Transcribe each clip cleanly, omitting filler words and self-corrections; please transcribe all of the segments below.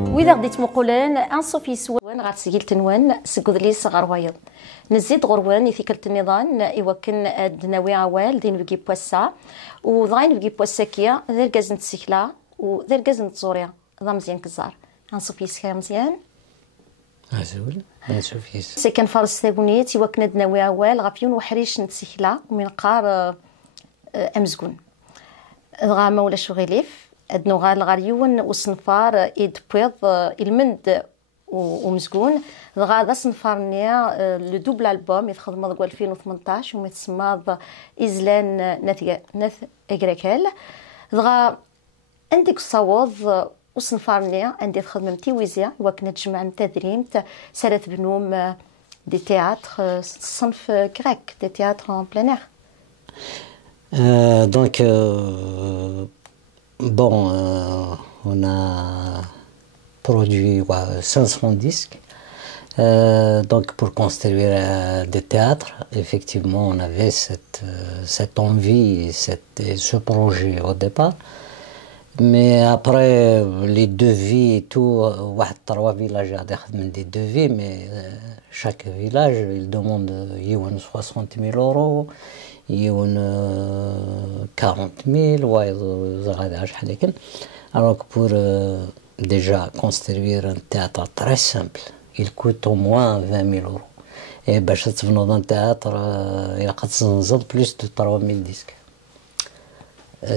وإذا غديت مقولان أنصف يسوان غاتسجيل تنوان سكودليس غروايض نزيد غروان يثيكلت النظام يوكن دناوي عوال دين بقي بواسا وضاين بقي بواساكيا ذا الكاز نتسكلا وذا الكاز نتزوريا ذا مزيان كزار أنصف يسكا مزيان عزول نشوف يس سكن فارس ثاغونيت يوكن دناوي عوال غافيون وحريش نتسكلا ومن قار أمزقون غا مولاش غيليف ادنو غال غاريون وصنفار ايد بيض المند ومزقون غا صنفار نيا لو دوبل البوم يتخدم ضغ 2018 ومتسمى ازلان نث اغريكال غا عندك الصوض وصنفار نيا عندي تخدم تيويزيا وكنا تجمع تدريم سالت بنوم دي تياتر صنف غريك دي تياتر ان بلان donc bon on a produit 500 disques donc pour construire des théâtres effectivement on avait cette envie ce projet au départ mais après les devis et tout 3 villages غادي يخدم des devis mais chaque village il demande 60 000 euros يون 40 000 وايض غادي شحال هكا alors que pour déjà construire un théâtre très simple il coûte au moins 20 000 euros et باش تبنوا un théâtre il قد تنزل plus de 3 000 disques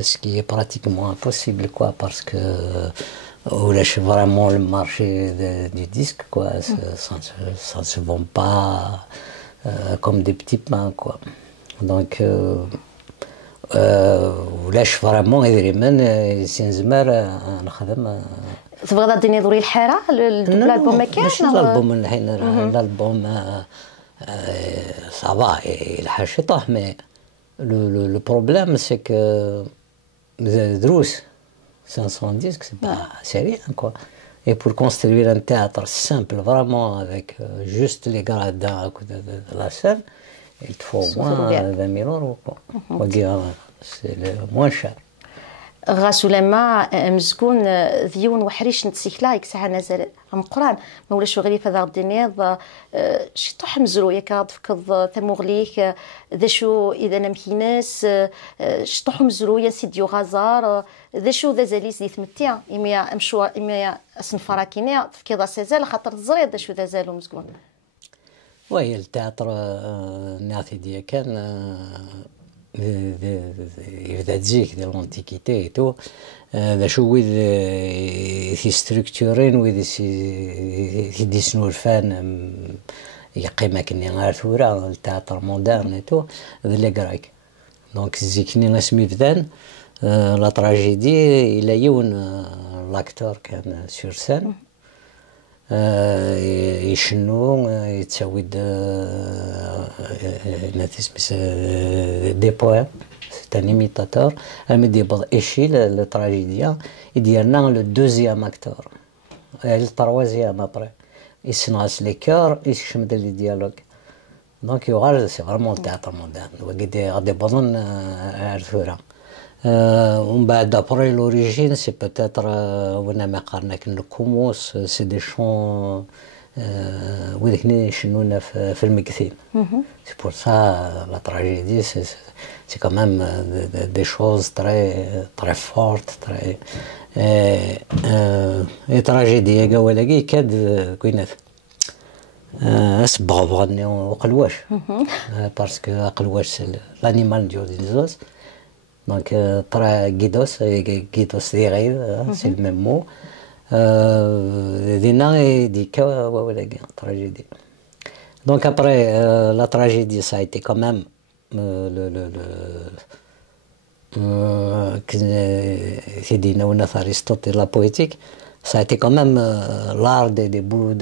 ce qui est pratiquement impossible quoi parce que on lâche vraiment le marché du disque quoi ça ne se vend pas comme des petits pains quoi donc ولاش فريمون يدري سنزمر نخدم تبغى تديني دوري الحاره الالبوم ما كاينش ماشي الالبوم الحين الالبوم صافا الحاج يطيح مي لو بروبليم سي كو دروس 500 disques c'est pas c'est rien quoi et pour construire un théâtre simple vraiment avec juste les gradins à côté de la scène il te faut au moins 20 000 euros quoi. C'est le moins cher. غاسولما مزكون ذيون وحريش نتسيكلا يكسع نزل ام قران ما ولاش غير فذا الدنيا شي طح مزرو ياك تفكض ثمغليك ذا شو اذا نمكيناس شي طح مزرو يا سيديو غازار ذا شو ذا زاليس دي ثمتيا اما امشوا اما سنفراكينيا تفكيضا سازال خاطر تزري ذا شو ذا زالو مزكون وهي التياتر نعطي ديال كان يبدا تزيك ديال لونتيكيتي اي تو ذا شو ويد في ستركتورين ويد يديسنو الفان يقيمه كني غير ثورة التياتر مودرن اي تو ذا لي غرايك دونك زيكني نسمي فدان لا تراجيدي الى يون لاكتور كان سور سان يشنو يتساوي نتسمس دي بويم سي ان ايميتاتور المدي بض ايشي التراجيديا يديرنا لو دوزيام اكتور التروازيام ابري يسناس لي كور يشمد لي ديالوج دونك يوغال سي فريمون تياتر مودرن غادي بظن عرفوها ومن بعد ابري لوريجين سي بوتيتر وانا ما قارناك الكوموس سي دي شون وذاك نشنونا في المكثين سي بور سا لا تراجيدي سي كومام دي شوز تري فورت تري اي تراجيدي كاع ولاكي كاد كوينات اسبغ بغني وقلواش باسكو قلواش لانيمال ديال ديزوس donc guidos des rêves c'est le même mot dina et dika voilà tragédie donc après la tragédie ça a été quand même c'est dit Aristote la poétique ça a été quand même l'art des bouts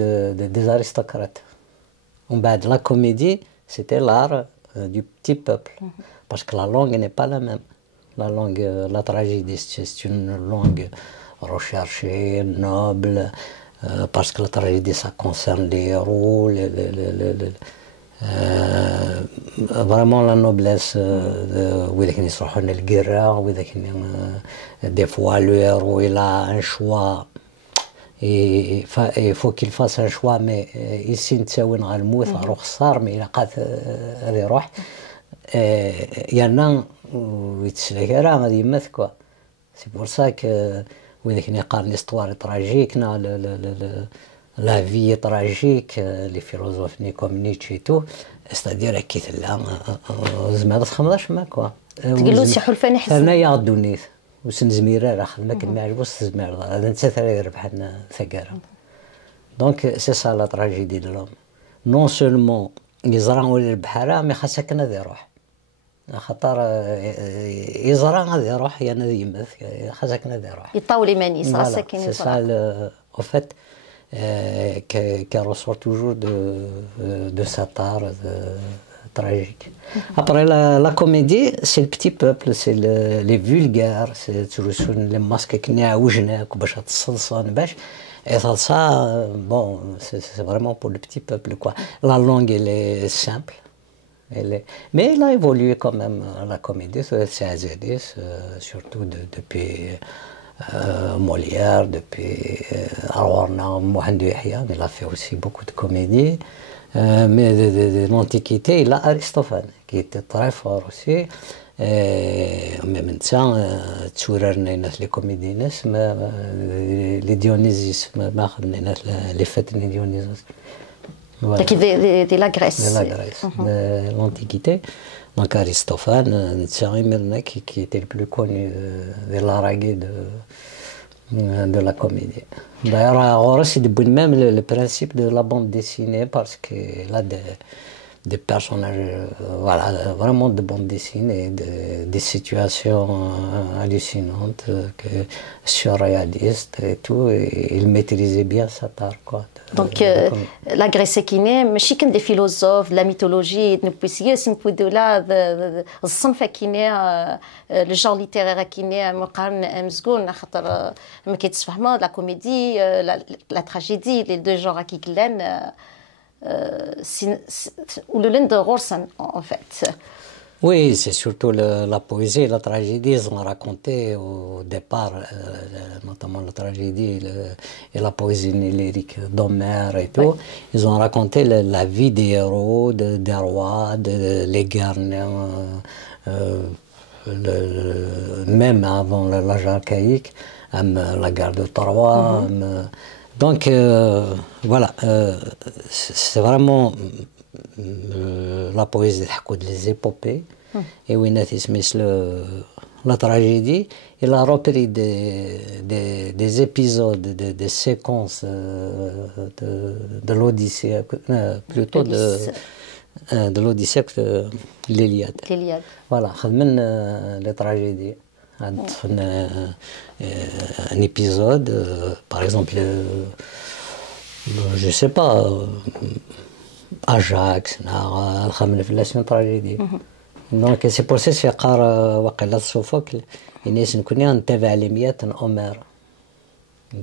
des aristocrates la comédie c'était l'art du petit peuple parce que la langue n'est pas la même. La tragédie, c'est une langue recherchée, noble, parce que la tragédie, ça concerne les héros, vraiment la noblesse, des fois le héros, il a un choix et il faut qu'il fasse un choix mais ici نتساوين غير الموت غير خسار مي الا قات غادي يروح يانا ويتسلك راه غادي يمات كوا سي بور سا كو وذاك اللي قال ليستوار تراجيك لا في تراجيك لي فيلوزوف كوم نيتشه تو استادير كي لا زعما تخمضش ما كوا تقول له سي حلفان يحسن انا يا دونيت وسن زميره راه خدمك ما عجبوش الزمير هذا انت ثري يربح لنا ثقاره دونك سي سا لا تراجيدي دو لوم نون سولمون يزرع ولا البحر مي خاصك كنا يروح خاطر يزرع غادي يروح يا نادي يمث خاصك كنا يروح يطاولي مانيس خاصك كاين سي سا او فيت qui ressort toujours de sa part tragique. Après la comédie, c'est le petit peuple, c'est les vulgaires, c'est les masques qui n'y a ougenek, et ça, bon, c'est vraiment pour le petit peuple, quoi. La langue, elle est simple. Mais elle a évolué quand même, la comédie, c'est Azadis, surtout depuis Molière, depuis Arwarna, Mohamed Yahya, il a fait aussi beaucoup de comédies. Mais de l'Antiquité, il a Aristophane, qui était très fort aussi. En même temps, les comédies, les Dionysus, les fêtes des Dionysus. Voilà. De la Grèce. De la Grèce, de l'Antiquité. Donc Aristophane, qui était le plus connu de l'Arague de la comédie. D'ailleurs, c'est même le principe de la bande dessinée parce qu'il a des personnages, voilà, vraiment de bande dessinée, des situations hallucinantes, surréalistes et tout, et il maîtrisait bien sa part, quoi. Donc, la Grèce كاينه ماشي كان دي فيلوزوف لا ميثولوجي نبوسيه سنبودو لا الصنف كاينه لو جون ليتيرير كاينه مقارن مسكون خاطر ما كيتفهموا لا كوميدي لا تراجيدي لي دو جونر كي كلان ولولن دو غورسن en fait. Oui, c'est surtout la poésie et la tragédie. Ils ont raconté au départ, notamment la tragédie et la poésie lyrique d'Homère et tout. Ouais. Ils ont raconté la vie des héros, des rois, les guerres, même avant l'âge archaïque, la guerre de Troie. Donc, voilà, c'est vraiment... la poésie des épopées et la tragédie. Il a repris des épisodes, des séquences de l'Odyssée, plutôt de l'Odyssée que de l'Iliade. Voilà, les tragédies. Un épisode, par exemple, je sais pas, Ajax, la tragédie. Donc c'est pour ça que c'est وقيلة Sophocle الناس نكوني نتابع لميات Homère.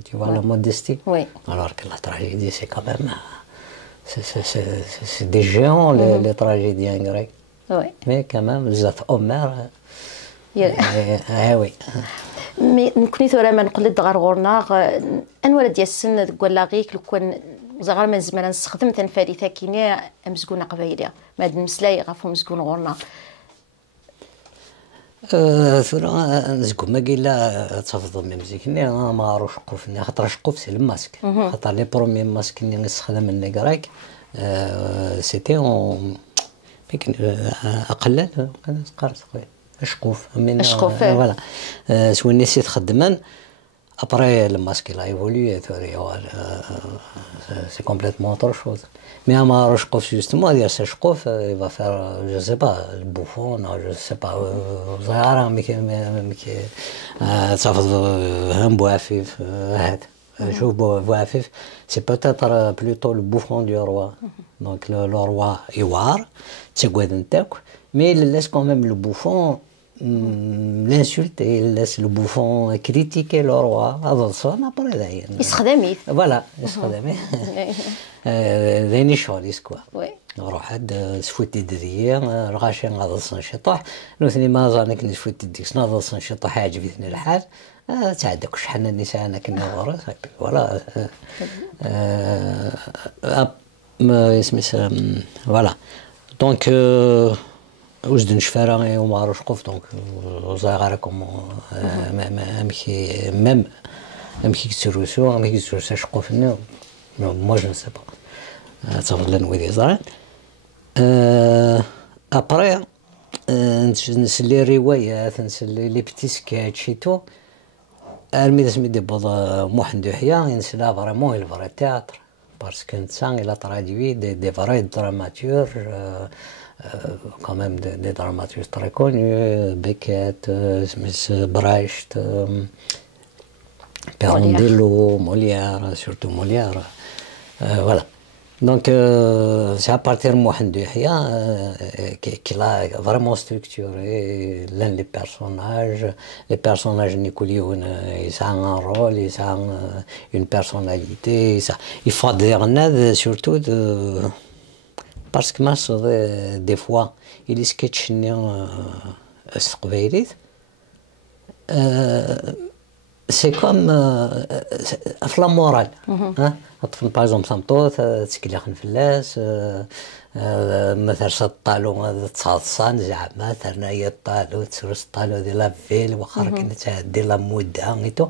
Tu vois la modestie. Oui. Alors que la tragédie c'est quand même c'est des géants les tragédiens grecs. Oui. Mais quand même les Homère. Oui. مي نكوني ثورة ما نقلد غير غورنا انوار ديال السن تقول لا غيك لو كان زغار من زمان نستخدم تنفاريثه كينه مسكونه قبايليه ما هاد المسلاي غافو مسكون غورنا زكون ما قيلا تفضل من مزيكني ما عروش شقوفني خاطر شقوف سي الماسك خاطر لي برومي ماسك اللي نستخدم النيغراك سيتي اون اقلال كان قارت خويا شقوف من فوالا سوين نسيت خدمان. Après, le masque il a évolué, c'est complètement autre chose. Mais à Marochkov, justement, il y a ce Shkov, il va faire, je sais pas, le bouffon, non, je sais pas, ça fait un Bouafif, c'est peut-être plutôt le bouffon du roi. Donc le roi Iwar, c'est Gwedentek, mais il laisse quand même le bouffon l'insulte et laisse le bouffon critiquer le roi. هذا الصوان après داين. يستخدميه. Voilà, يستخدميه. ذيني شغليس كوا. وي. نروح عاد سفوتي دذية الغاشي غاض صنشطح نوثني ما ظنك نسفوتي ديك ناض صنشطح عجبتني الحال تعدك شحال النساء انا كنا ورا ولا ما اسمي فوالا دونك وجد نشفارا وما عرفش قف دونك زاغركم امشي ميم امشي كتروسو امشي كتروسو شقوفني مو جو نسي با تفضل نويدي زران ابري نسلي الروايات نسلي لي بتي سكاتش تو ارمي اسمي دي بوضا محمد يحيى نسلا فريمون il vrai théâtre parce que il a traduit des vrais dramatures quand même des dramaturges très connus Beckett, Brecht, Pirandello, Molière, surtout Molière voilà. Donc, c'est à partir de Mohamed Yahya qu'il a vraiment structuré l'un des personnages. Les personnages Nicolioun, ils ont un rôle, ils ont une personnalité. Il faut dire surtout parce que des fois, il est sketchné c'est comme افلام مورال اطفال باغ اكزومبل صمتوت تسكليخن فلاس مثلا الطالو تصاصان زعما ثنايا الطالو تسرس الطالو ديال لافيل واخا كنا تعدي لا مودا ايتو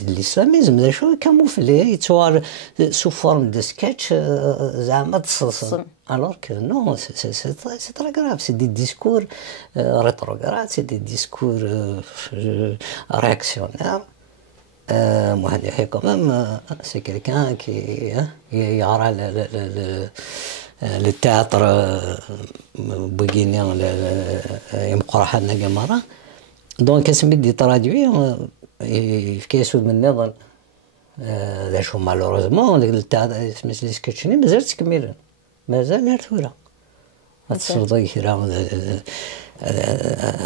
الاسلاميزم ذا شو كاموفلي يتوار سو فورم دو سكتش زعما تصصن alors que non c'est très grave c'est des discours rétrogrades c'est des discours réactionnaires Mohamed Yahya quand même c'est quelqu'un qui يرى le théâtre بوغينيان يمقرح لنا كمرة دونك اسمي دي ترادوي في كيسود من النظام ذا شو مالوروزمون التاع سميت لي سكتشني مازال تكمل مازال غير ثورة تصدق كرا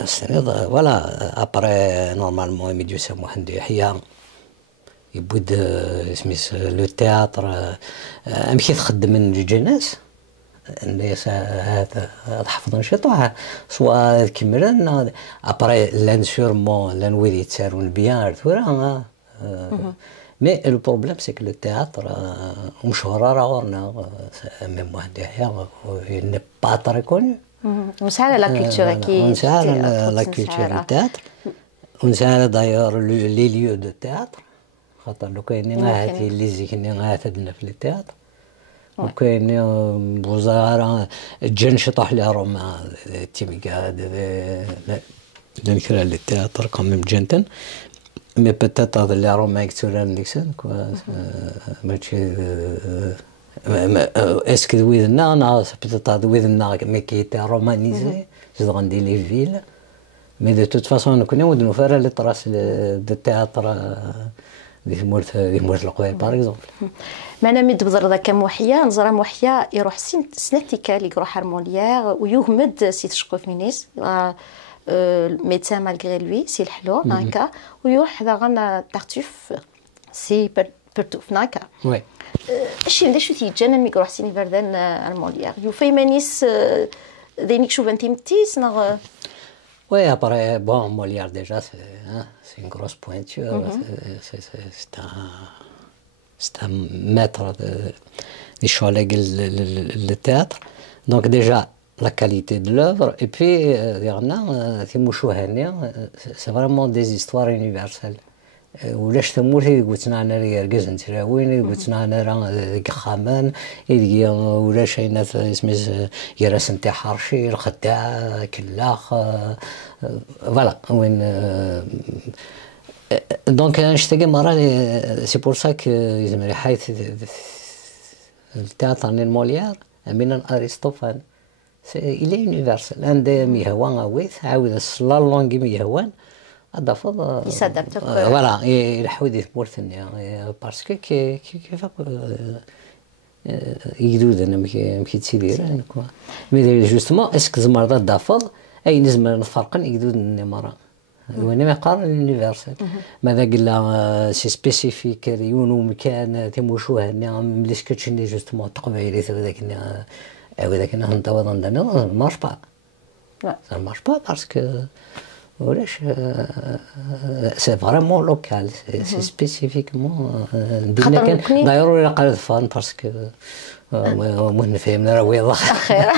السنة ولا ابري نورمالمون ميديو سمو محمد يحيى يبود سميت لو تياتر امشي تخدم من الجناس الناس هذا حفظ نشيطها سواء كمرن ابري لان سورمون لان ويدي تسارون بيان ثورة Mais le problème, c'est que le théâtre, même Mohamed Yahya, il n'est pas très connu. On sait la culture qui on sait la culture du théâtre. On sait d'ailleurs les lieux de théâtre. لو كاينين هاتي اللي زيكنين هاتدنا في التياتر وكاين بوزاره جنشطح لها روما تيميكا لنكرا للتياتر كوميم جنتن مي بوتيت هذا اللي روما يكتورا ديكسن ماشي اسك ويدنا انا بوتيت هذا ويدنا مي كيتي رومانيزي زيد غندير لي فيل مي دو توت فاسون كنا ودنو فارا لي طراس دو تياتر دي مورت القبائل باغ اكزومبل معنا ميد بزر ذاك محيا نزرا محيا يروح سنتيكا اللي يروح هارمونيير ويهمد سي تشقوف مينيس ميدسان مالغري لوي سي الحلو هكا ويروح هذا غنا تارتوف سي برتوف هكا وي اش عنده شو تيجانا مي يروح سيني فردان هارمونيير يفيمانيس دينيك شوف انت متيس نغ Oui, après, bon, Molière déjà, c'est une grosse pointure, c'est un maître du collègue le théâtre. Donc déjà, la qualité de l'œuvre, et puis, c'est vraiment des histoires universelles. ولاش ثمورتي قلتنا انا ريركز نتراوين قلتنا انا راه خامان يدي ولاش هنا اسمي يراس نتاع حرشي الخداع كلاخ فوالا وين دونك نشتاق مرة سي بور سا كو يزمري حيث التياتر نيل موليير من ارسطوفان الى يونيفرسال عنده ميهوان غويث عاود الصلا لونغي ميهوان هذا فضل يصدقتك فوالا الحوادث مورثني باسكو كيف يجدود انا مكي تسيدير مي جوستومون اسك زمرض دافض اي نزمه نفرقن يقدود النمره وانا ما يقارن اليونيفرسال ماذا قلنا سي سبيسيفيك يونو مكان تيموشوه مليش كتشني جوستمون تقبيلي ذاك نهضوا عندنا مارش با ça ne marche pas parce que c'est vraiment local, c'est spécifiquement ضروري نقرا فان باسكو مهم نفهمنا راه وين خير.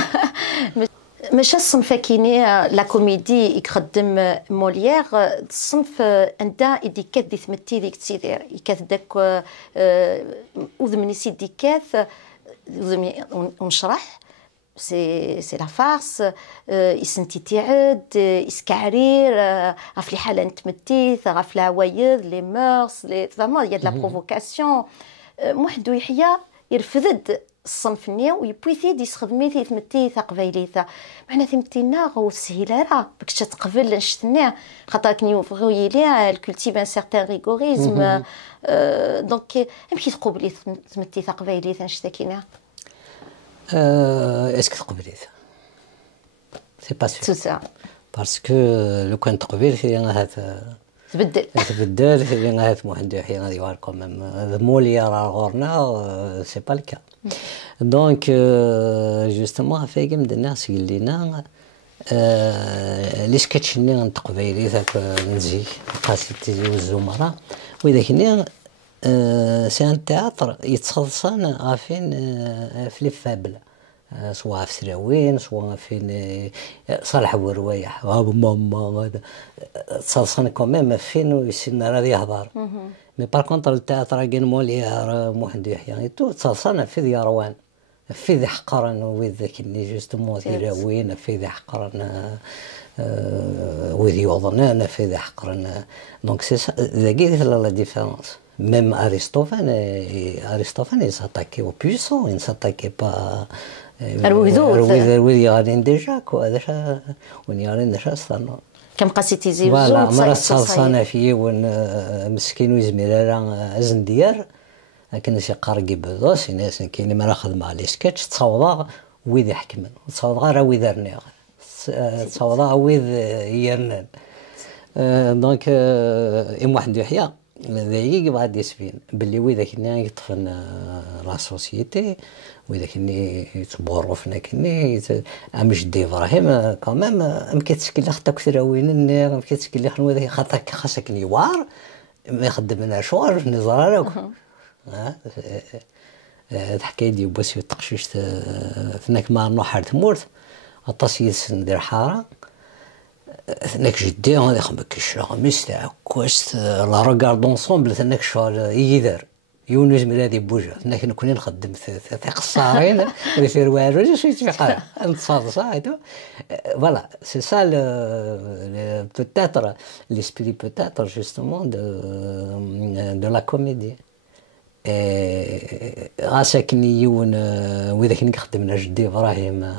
ماشي الصنف كيني لا كوميدي يخدم موليير الصنف عندها ديكات دي ثمتي ديك تسيدير يكات داك وذمني سي ديكات ونشرح سي لا فارس يسنتي تعد يسكعرير غاف لي حاله نتمتيث غاف العوايد لي مورس لي فريمون يا د لا بروفوكاسيون وحدو يحيى يرفض الصنف نيا ويبويثي دي يستخدمي في تمتيث قبايليثا معنا تمتينا غو سهيله راه باش تقبل نشتني خاطر كنيو فغويلي الكولتيف ان سيغتان ريغوريزم دونك يمكن تقبلي تمتيث قبايليثا نشتكينا اسكو تقبلي سي با سور باسكو لو كان تقبل هي هذا تبدل هي هذا محمد يحيى غادي يواركم موليا راه غورنا سي با الكا دونك جوستومون فايق من الناس قال لنا ليش كتشني نتقبيلي ذاك نزي قاسيتي والزمراء واذا كني سي ان تياتر يتصلصن عارفين في لي فابل سواء في سراوين سواء في صالح وروايح ماما هذا تصلصن كوميم فين ويسن راه يهضر مي بار كونتر التياتر كاين موليار محمد يحيى تو تصلصن في دياروان في ذي حقرن وذا كني جوستومون سراوين في ذي حقرن وذي يوضنان في ذي حقرن دونك سي ذاكي لا ديفيرونس. Même Aristophane s'attaquait aux puissants, il ne s'attaquait pas الوذيارين ديجا كو ديجا ونيارين ديجا صارنا كم قاسيتي زي فوالا مرات صالصانا فيه مسكين ويزمير راه زنديار لكن شي قارقي بزاف ناس كاين اللي ما خدم على سكتش تصاوضا ويذ حكمن تصاوضا راه ويذ رنيغ تصاوضا ويذ يرنن دونك ام واحد يحيى ذاك بعد يسفين باللي وذاك اللي يطفن لا سوسيتي وذاك اللي يتبورفنا كني ام جدي ابراهيم كمان ما كتسكن حتى كثر وين ما كتسكن خنو ذاك خاطر خاصك نيوار ما يخدم لنا شوار نزرارك الحكايه ديال بوسي التقشيش فناك ما نروح تمورت التصيص ندير حاره ثناك جدي غادي يخمك الشغل مستاع كوست لا روغار دونسومبل ثناك الشغل يدار يونس ميلادي بوجه ثناك كنا نخدم في قصارين في روارج شي تفيق نتصاد صايدو فوالا سي سا peut-être l'esprit peut-être justement de la comédie غاسكني يون واذا كنت خدمنا جدي ابراهيم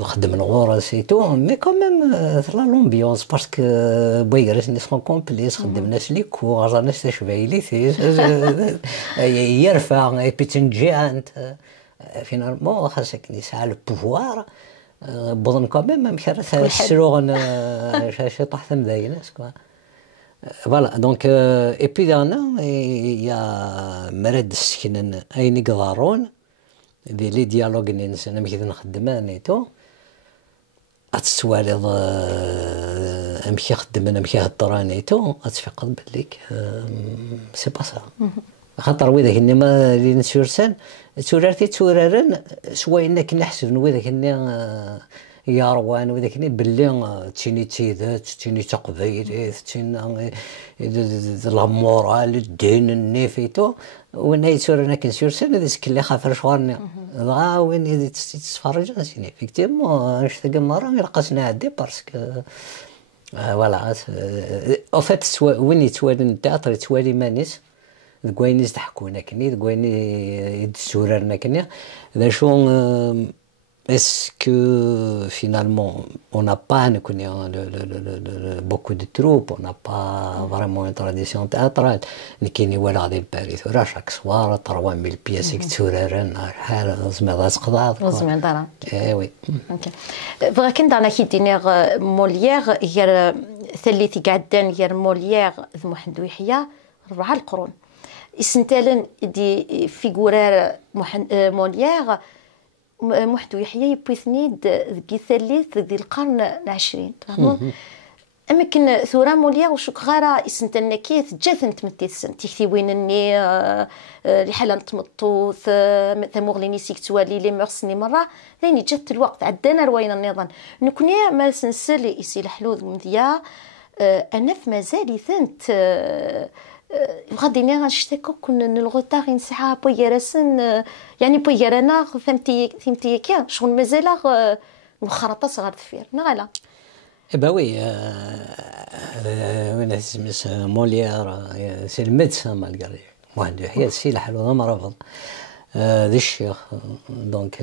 خدم الغورة سيتو مي كوميم لا لومبيونس باسكو بويغرس ني سون كومبليس خدمناش لي كو رجعناش تشبايلي يرفع اي بي تنجي انت فينالمون خاصك نسعى لو بوفوار بظن كوميم مكرث السروغن شي طاح مدايناس كوا فوالا دونك اي بي انا يا مراد السكنن اين يقدرون دي لي ديالوغ نينس انا مكي نخدمها نيتو اتسواليض امشي خدم انا مكي هضر نيتو اتفقد بليك سي با سا خاطر وذاك اني ما لي نسورسان تورارتي تورارن شويه انك نحسب وذاك اني يا روان وذاك اني بلي تشيني تيدات تشيني تقبيلي تشيني المورال الدين النيفيتو وانا يتورنا كنسورسان هذا سكلي خافر شوارني دغا وين تتفرج نسيني effectivement نشتاق مره يلقاسنا عادي باسكو فوالا او فات وين يتوالي التياتر يتوالي مانيس كوينيس تحكونا كني كويني يدسورنا كني ذا شو est-ce que finalement on n'a pas beaucoup de troupes, on n'a pas vraiment une tradition théâtrale. لكن ولا غادي الباري ثورة chaque soir 3000 بياس يكتوررن شحال زعما تقضى زعما دارا وي بغا كان دانا كيدينيغ موليير غير ثلثي قعدان غير موليير محمد ويحيى 4 القرون يسنتالن دي فيغورار موليير محمد ويحيى يبوثنيد ذي ثالث ذي القرن العشرين أمكن ثورة موليير وشوك غارة يسنتلنا كيث جاثن تمتيثسن تيكتي وينني رحلة تمطوث ثموغليني سيكتوالي لي مرسني مرة لين جات الوقت عدانا روين النظام نكوني ما سنسل يسي الحلوذ مذيا أنا في مازالي ثنت غادي نشتكو كون الغوتاغ نسعى بويراسن يعني بويرانا ثمتي كيا شغل مازال مخرطه صغار دفير نغلا وي وين اسمه موليير سي الميدسان مالغري واحد يحيى السي الحلو ما رفض ذي الشيخ دونك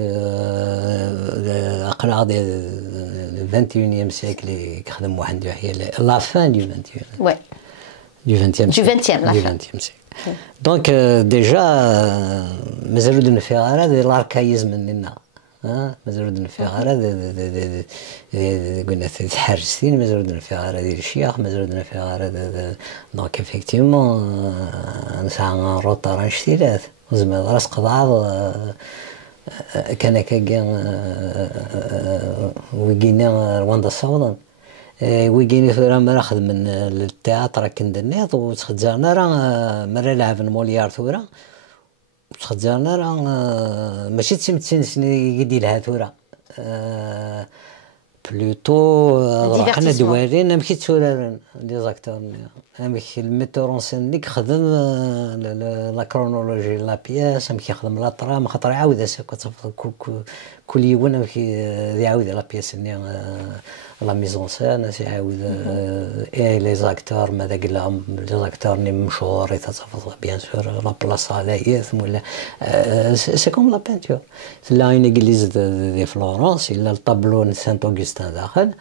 اقرا ديال 21 سيكل يخدم واحد يحيى لا فان دو 21 وي du 20e siècle. Donc déjà مازالوا نفيغ هذا الاركايزم مننا مازالوا نفيغ هذا قلنا تحرستين مازالوا نفيغ هذا الشيخ مازالوا نفيغ هذا دونك افيكتيفمون نسعى روطار نشتيلات زعما راس قضاض كان كاع ويجينا رواندا الصودا ويجيني ثورة مرة خدم من التياتر كندنيط وتخدزرنا راه مرة لعب موليير ثورة وتخدزرنا راه ماشي تسمتين سني يدي لها ثورة بلوتو رحنا دوارين ماشي ثورة لي زاكتور ماشي الميتور اون سين اللي خدم لا كرونولوجي لا بياس ماشي خدم لا طرام خاطر يعاود كل يوم ماشي يعاود لا بياس لا ميزون سان يعاود لي زاكتور ماذا قال لي زاكتور ني مشهور يتصفى بيان سور لا بلاصه على ثم ولا سي كوم لا بينتور لا اون ايغليز دي فلورنس الا الطابلو سانت اوغستان داخل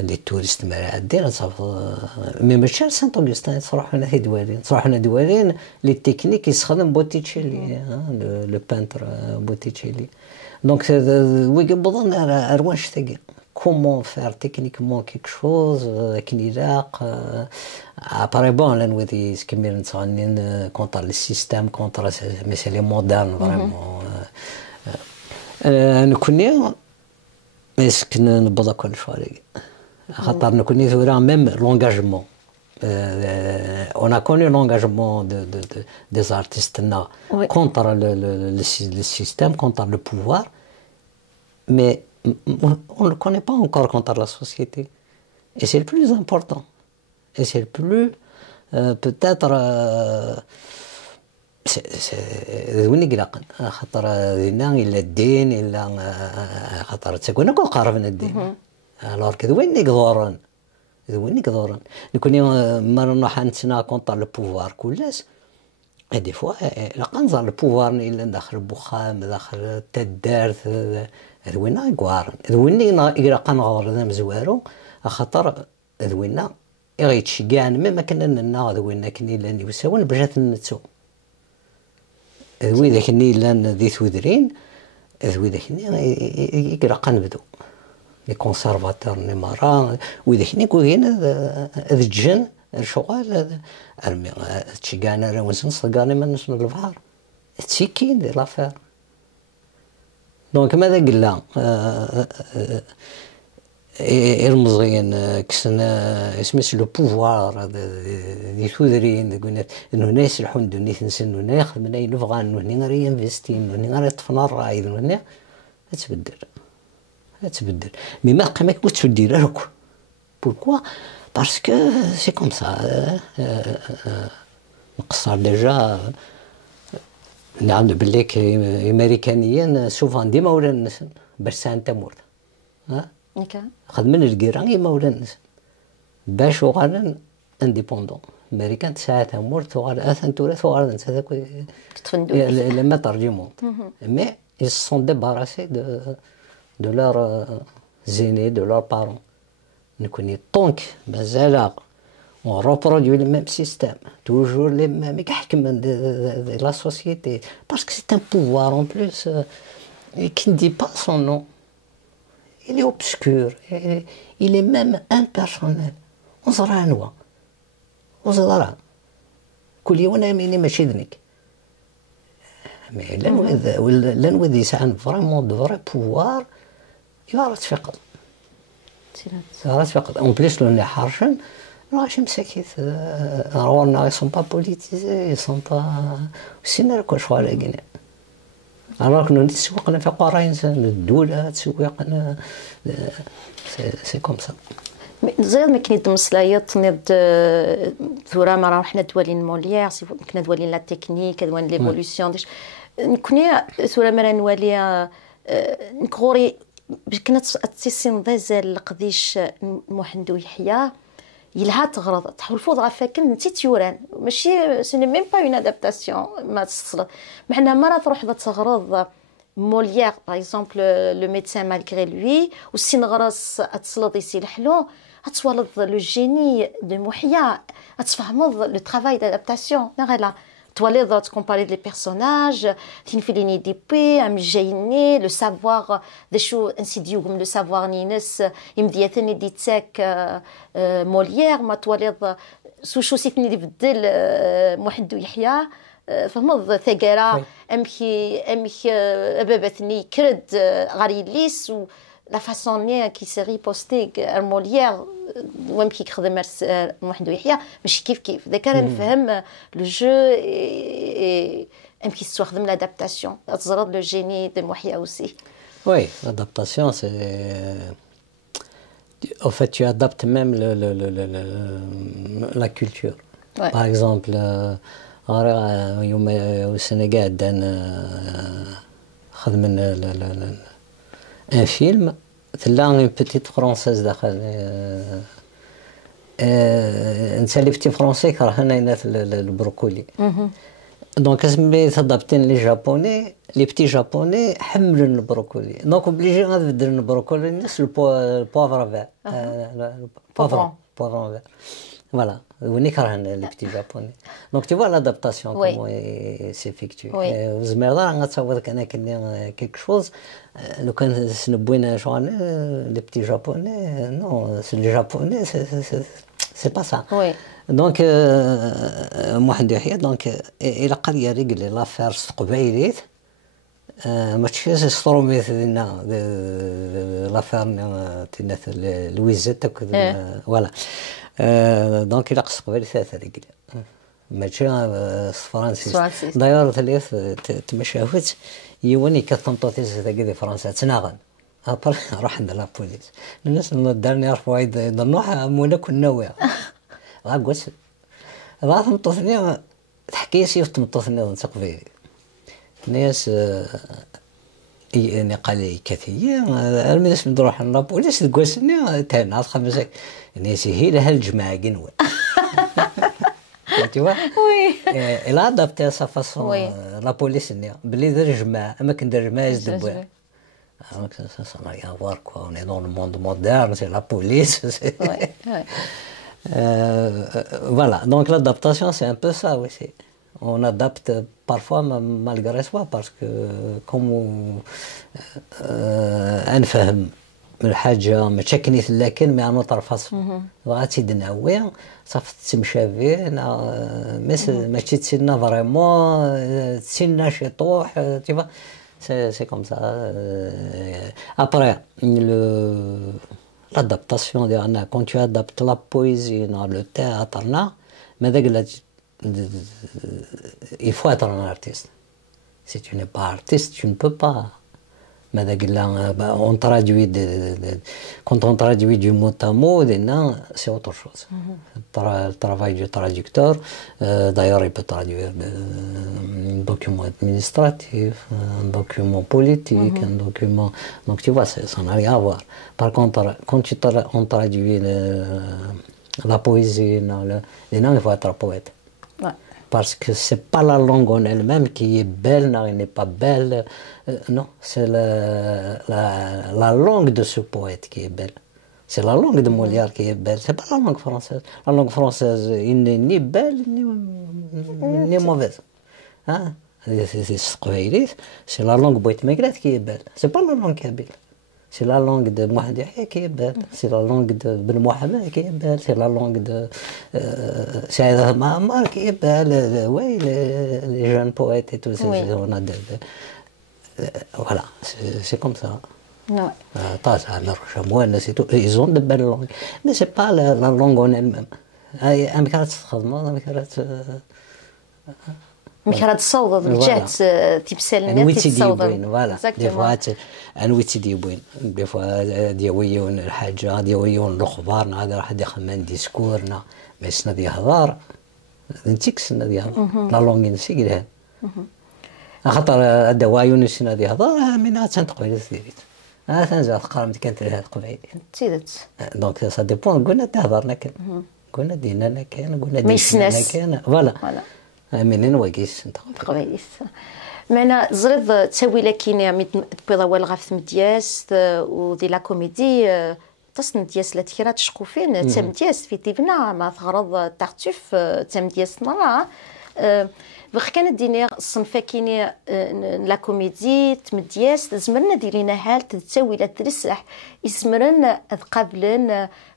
لي توريست معادين تصافى مي ماشي سانت اوغستان تروح هنا في دوالين تروح هنا دوالين لي تكنيك يستخدم بوتيتشيلي لو بانتر بوتيتشيلي دونك وي بظن اروان تاقي comment faire techniquement quelque chose كنيلاق après bon là nous des كمير نتغنين contre le système contre mais c'est les modernes vraiment نكوني اسك نبضا كل شويه خاطر نكوني ثورا ميم l'engagement on a connu l'engagement des artistes contre le système contre le pouvoir mais on ne le connaît pas encore contre la société. Et c'est le plus important. Et c'est le plus, peut-être, c'est وين يقلقن خاطر هنا إلا الدين إلا خاطر تكون كل قاربنا الدين. alors كذا وين يقدرن وين يقدرن نكوني ما نروح نتنا كونتر لو بوفوار كلاس دي فوا لا قنزر لو بوفوار إلا داخل بوخام داخل تدارث ذوينا يقوارن ذوينا يقرا نغور ذا مزوارو خاطر ذوينا يغيتشجعن ما كنا لنا ذوينا كني لان يساون بجات نتسو ذوي ذاك ني لان ذي ثودرين ذوي ذاك ني يقرا نبدو لي كونسيرفاتور ني مرا وذاك ني كوين ذا الجن الشغال ارمي تشجعنا راه ونصقاني من نسن البحر تسيكين دي لافير دونك ماذا قلنا المزغين كسنا اسمس لو بوفوار دي ثودرين قلنا انه ناس يسلحون دوني تنسن انه ياخذ من اي نبغى انه هنا راه انفستين انه هنا يطفنا الراي هنا تبدل مي ما قيمك تبدل راك بوركوا باسكو سي كوم سا نقصر ديجا نعم بالليك امريكانيين سوفان ديما ولا الناس باش سانتا مورد خدمن الكيران مولا الناس باش وغالا انديبوندون امريكان ساعتها مورد وغالا اثن تورث وغالا انت هذاك لما ترجمون مي ils se sont débarrassés de leurs aînés, de leurs parents. Tant que on reproduit le même système, toujours les mêmes de la société, parce que c'est un pouvoir en plus qui ne dit pas son nom. Il est obscur, il est même impersonnel. On se rend on se rend. كل يوم ماني ماشي ذنك. Mais l'un ça a vraiment de vrai pouvoir, il va rester فقط. En plus, le Harchen, ils ne sont pas politisés, ils ne sont pas. C'est quoi je crois la Guinée. Alors que nous نتسوقنا في قرينز الدولة تسوقنا c'est comme ça. زيد ما كاين مسلايط نض ثورة ما رحنا دوالين موليير كنا دوالين لا تكنيك دوالين ليفولوسيون ديش نكوني ثورة مرة نوالي نكوري كنا تسيسين ضيزال قديش محندو يحيى يلها تغرض تحول فوض غفاكن نتي تيوران ماشي سيني ميم با اون ادابتاسيون ما تصل معنا مرة تروح تغرض موليير باغ اكزومبل لو ميدسان مالغري لوي والسين غراس تصلط يسي الحلو هتولد لو جيني دو محيا هتفهمض لو ترافاي دادابتاسيون غير تولد تكومباري لي بيرسوناج تنفيليني دي بي ام جايني لو سافوار ذا شو انسيديوغم لو سافوار نينس يمدياتني دي تاك موليير ما تولد شو سيتني دي بدل محمد يحيى فهمض ثقرا امكي بابتني كرد غاري ليس و لا فاسون كي سيري بوستي موليير وامكي يخدم محمد يحيى ماشي كيف ذاك انا نفهم لو جو امكي تستخدم لادابتاسيون تزرد لو جيني دو محيى اوسي. Oui, l'adaptation, c'est. En fait, tu adaptes même la culture. Ouais. Par exemple, au Sénégal, un film, là, une petite française داخل. نسالي في فرنسي كرهنا البروكولي. دونك اسمي تضبطين لي جابوني لي بتي جابوني حملوا البروكولي دونك اوبليجي غنبدل البروكولي نفس البوافر فير بوافرون فير فوالا وني كرهنا لي بتي جابوني دونك تي فوا لادابتاسيون كومون سيفيكتو وزميرة غتصور انا كني كيك شوز لو كان سنبوينا شغل لي بتي جابوني نو سي لي جابوني سي با سا دونك محمد يحيى دونك الى قريه رجلي لافير قبيليت ماشي ستروميت دينا لافير تينا لويزيت فوالا دونك الى قص قبيلي ثلاثه رجلي ماشي فرانسيس داير ثلاث تمشاوت يوني كتنطوتيز ذاك فرنسا تناغن ابر راح عند لا بوليس الناس دارني يعرفوا يظنوها مولا كنا ويا غاكوس راه تمطثني تحكي سي تمطثني نسق فيه الناس يعني قال لي كثير انا لازم نروح لابوليس تقوسني تاع خمسه الناس هي لها الجماعه قنوه tu vois il a adapté sa façon la police بلي دار جماعه اما كندير جماعه يدبوا ça n'a rien à voir quoi on est dans le monde moderne c'est la police voilà, donc l'adaptation c'est un peu ça aussi. On adapte parfois malgré soi parce que comme نفهم الحاجة مشاكني لكن ما نطرفص غاتي دناوي صافي تمشى فيه ماشي تسينا فريمون تسينا شي طوح تيفا c'est comme ça après l'adaptation quand tu adaptes la poésie dans le théâtre il faut être un artiste si tu n'es pas artiste tu ne peux pas on traduit quand on traduit du mot à mot c'est autre chose le travail du traducteur d'ailleurs il peut traduire un document administratif un document politique un document donc tu vois ça n'a rien à voir par contre quand on traduit la poésie il faut être poète parce que c'est pas la langue en elle-même qui est belle, non, elle n'est pas belle. Non, c'est la langue de ce poète qui est belle. C'est la langue de Molière qui est belle. C'est pas la langue française. La langue française, il n'est ni belle ni mauvaise. Hein? C'est la langue Boït Maigret qui est belle. C'est pas la langue kabyle. C'est la langue de Mohamed Yahya qui est belle. C'est la langue de Ben Mohamed qui est belle. C'est la langue de Saïd Mahamar qui est belle. Oui, les jeunes poètes et tout ça. Oui. Voilà, c'est comme ça. Ouais. Ils ont de belles langues. Mais c'est pas la langue en elle-même. مكرات تصوض الجهد تيبسال الناس تتصوض فوالا دي فوا انويتي ديبوين دي فوا ديويون الحاجه ديويون الاخبار هذا راح يخمن ديسكورنا ما سنا دي هضار نتيكس دي هضار لا لونغ نسيغلها خاطر الدوايون سنا دي هضار من تنتقبل ديريت تنزل قرمت كانت لها قبيل تيدت دونك سا ديبون قلنا تهضرنا كان قلنا ديننا كان قلنا ديننا كان فوالا منين واقيس انت قبيليس معنا زريض تسوي لكن بيضا والغاف مدياس ودي لا كوميدي تصن دياس لا تكرا تشقوفين تم دياس في تيبنا ما تغرض تارتوف تم دياس مرة بغ كانت ديني الصنفة كيني لا كوميدي تمدياس زمرنا ديرينا هال تسوي لا ترسح يسمرن قبلن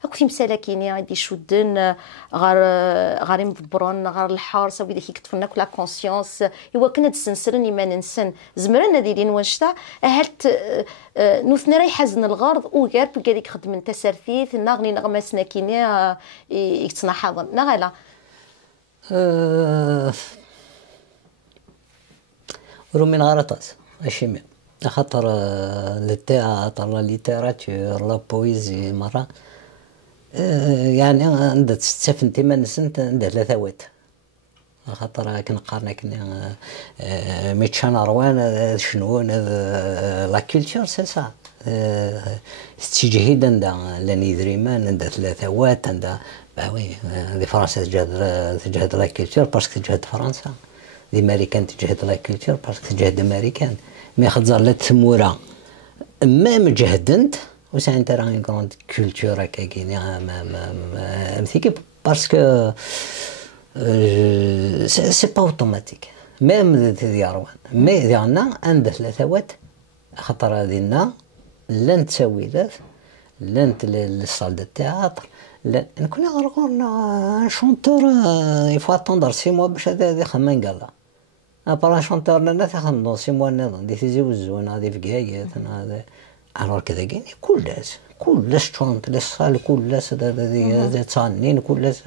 هاكو تمثالا كيني غادي يشدن غار مدبرون غار الحار سوي داك يكتفنا كلا كونسيونس ايوا كنا تسنسرن ما ننسن زمرنا ديرين واشتا هالت نوثنا راي حزن الغرض وغير بكاديك خدمن تسرثيث نغني نغمسنا كيني يكتنا حاضر نغالا رومين غارطاس ماشي مين خاطر التياتر لا ليتيراتور لا بويزي مرة يعني عندها تستفنتي ما نسنت عندها ثلاثوات خاطر كنقارن كنا ميتشان روان شنو لا كولتور سي سا استجهاد عندها لاني دريمان عندها ثلاثوات عندها باوي دي فرنسا تجهد لا كولتور باسكو تجهد فرنسا دي ماريكان تجهد لا كولتور باسكو تجهد ماريكان مي خاطر لا تمورا ميم جهدنت واش انت راه اون كروند كولتور هكا كاين امثيكي باسكو سي با اوتوماتيك ميم ديال روان مي ديالنا عندها ثلاثوات خاطر ديالنا لن تسوي لن للصال دو تياتر نكون غرغورنا شونتور يفوا اتوندر 6 موا باش هذا خمن قال ابار شونتور لنا تخدم 6 موا نظام دي تيزي وزون هذه في كايات هذا الور كذا كاين كلش شونت للصال كلش هذا تصانين كلش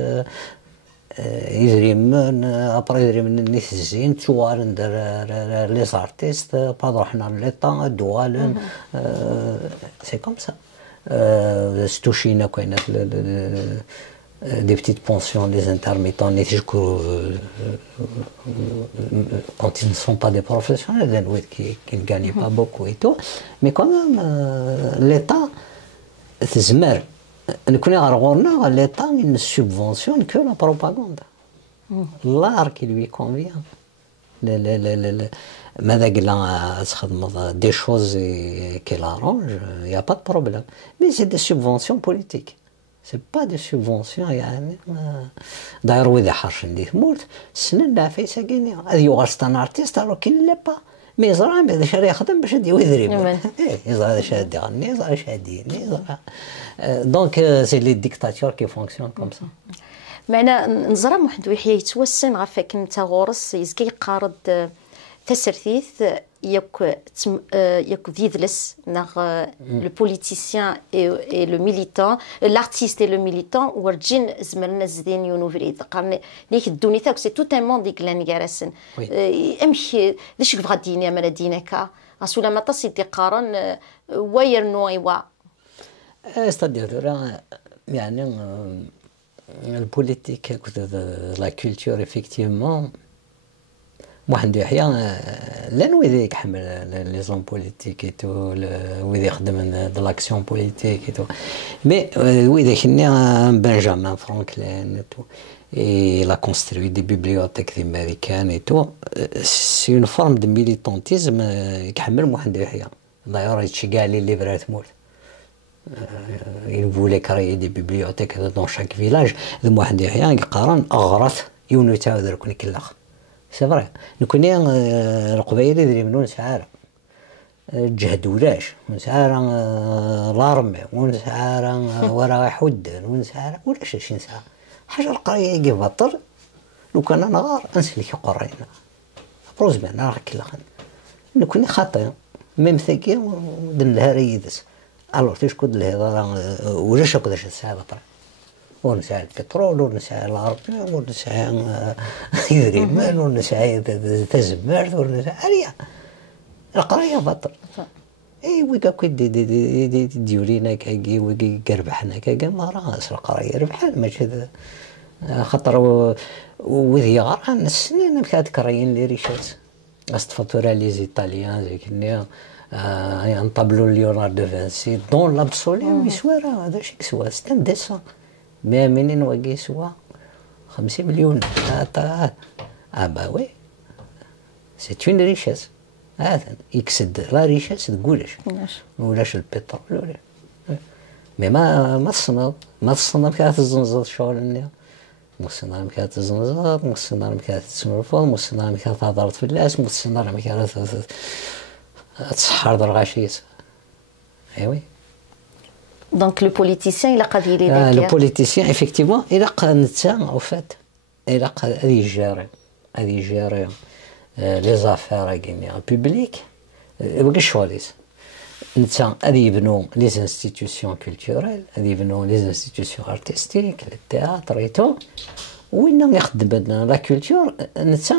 يزريمن ابار يزريمن نيت الزين توارن لي زارتيست با روحنا ليطا دوالن سي كوم سا ستوشينا كاين des petites pensions, les intermittents, quand ils ne sont pas des professionnels, qui ne gagnent pas beaucoup et tout, mais quand même, l'État, l'État il ne subventionne que la propagande, l'art qui lui convient. Des choses qu'elle arrange, il n'y a pas de problème. Mais c'est des subventions politiques. C'est pas des subventions يعني داير وذا حرش ندي ثمورت سنين دافي ساكيني هذا يغرس ان ارتيست الو كاين لا با مي زرا هذا شاري يخدم باش يدي ويدري يزرا هذا شاد يغني يزرا شاد يدير دونك سي لي ديكتاتور كي فونكسيون كوم سا معنا نزرا واحد ويحيى يتوسن غافاك انت غورس يزكي يقارد تسرثيث ياك ديدلس ناغ لو بوليتيسيان اي لو ميليتون لارتيست اي لو ميليتون ورجين زمرنا زدين يونوفريد قرن ليك الدوني تاعك سي تو ان موند ديك لان كارسن امشي ديش غاديني مالا دينكا اسولا ما تصيدي قارن وير نويوا استدير يعني البوليتيك لا كولتور افيكتيفمون واحد يحيى لان ويدي يحمل لي زون بوليتيك اي تو ويدي يخدم د لاكسيون بوليتيك اي تو مي ويدي كنا بنجامين فرانكلين تو il a construit des bibliothèques américaines et tout. C'est une forme de militantisme يكحمل محمد يحيى. D'ailleurs, il les livres il voulait créer des bibliothèques dans chaque village. محمد يحيى يقارن أغرث يونو تاع دركوني كلاخ. C'est vrai. نكوني القبائل اللي منون سعارة. جهد ولاش ونسعارة لارمي ونسعارة ورا حد ونسعارة ولاش 20 ساعة. حاجة القراية يجي بطل لو كان أنا غار أنسلك قرينا بروز بان راك كلا خان نكوني خاطئ ميم ثقي ودن لها ريدس ألو تيش كود لها ولاش كود اش الساعة بطل ونسعى البترول ونسعى العربية ونسعى يدريمان ونسعى تزمارت ونسعى عليا القراية بطل اي ويكا كي ديورينا كاكي ويكي كربحنا كاكي ما راس القرايه ربحنا ماشي خاطر وذي غران السنين كانت كرايين لي ريشات استفاتورا لي ايطاليان زي كني ان طابلو ليوناردو فانسي دون لابسولي مسواره هذا شي سوا ستان ديسون ما منين واقي سوا 50 مليون با وي سي اون ريشاس هذا يكسد لا ريشاس تقولش ولاش البترول ولا مي ما تصنف كانت الزنزات شغل النيا مصنع كانت الزنزات مصنع كانت تسمرفون مصنع كانت هضرت في الناس مصنع كانت تصحر درغاشيس ايوي دونك لو بوليتيسيان الى قضي لي داك لو بوليتيسيان ايفيكتيفمون الى نتا او فات الى هذه جاري لي زافير كيني بوبليك وكاش شواليس نتا غادي يبنوا لي انستيتيوشن كولتوريل غادي يبنوا لي انستيتيوشن ارتستيك التياتر اي تو وين يخدم لا كولتور نتا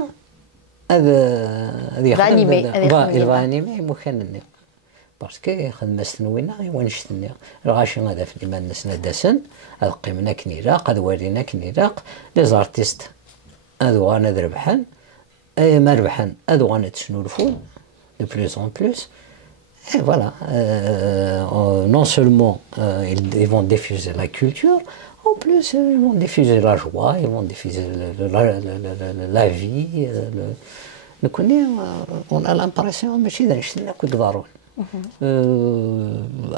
هذا يخدم مكانني باسكو يخدم سنوينا ونشتني الغاشي هذا في الإيمان نسنا داسن هذا قيمنا كنيراق هذا ورينا كنيراق لي زارتيست هذو غانا ربحان ما ربحان هذو غانا تسنولفون دو بلوس اون بلوس et voilà non seulement ils vont diffuser la culture en plus ils vont diffuser la joie ils vont diffuser la vie on a l'impression ماشي نشتنا كل ضروري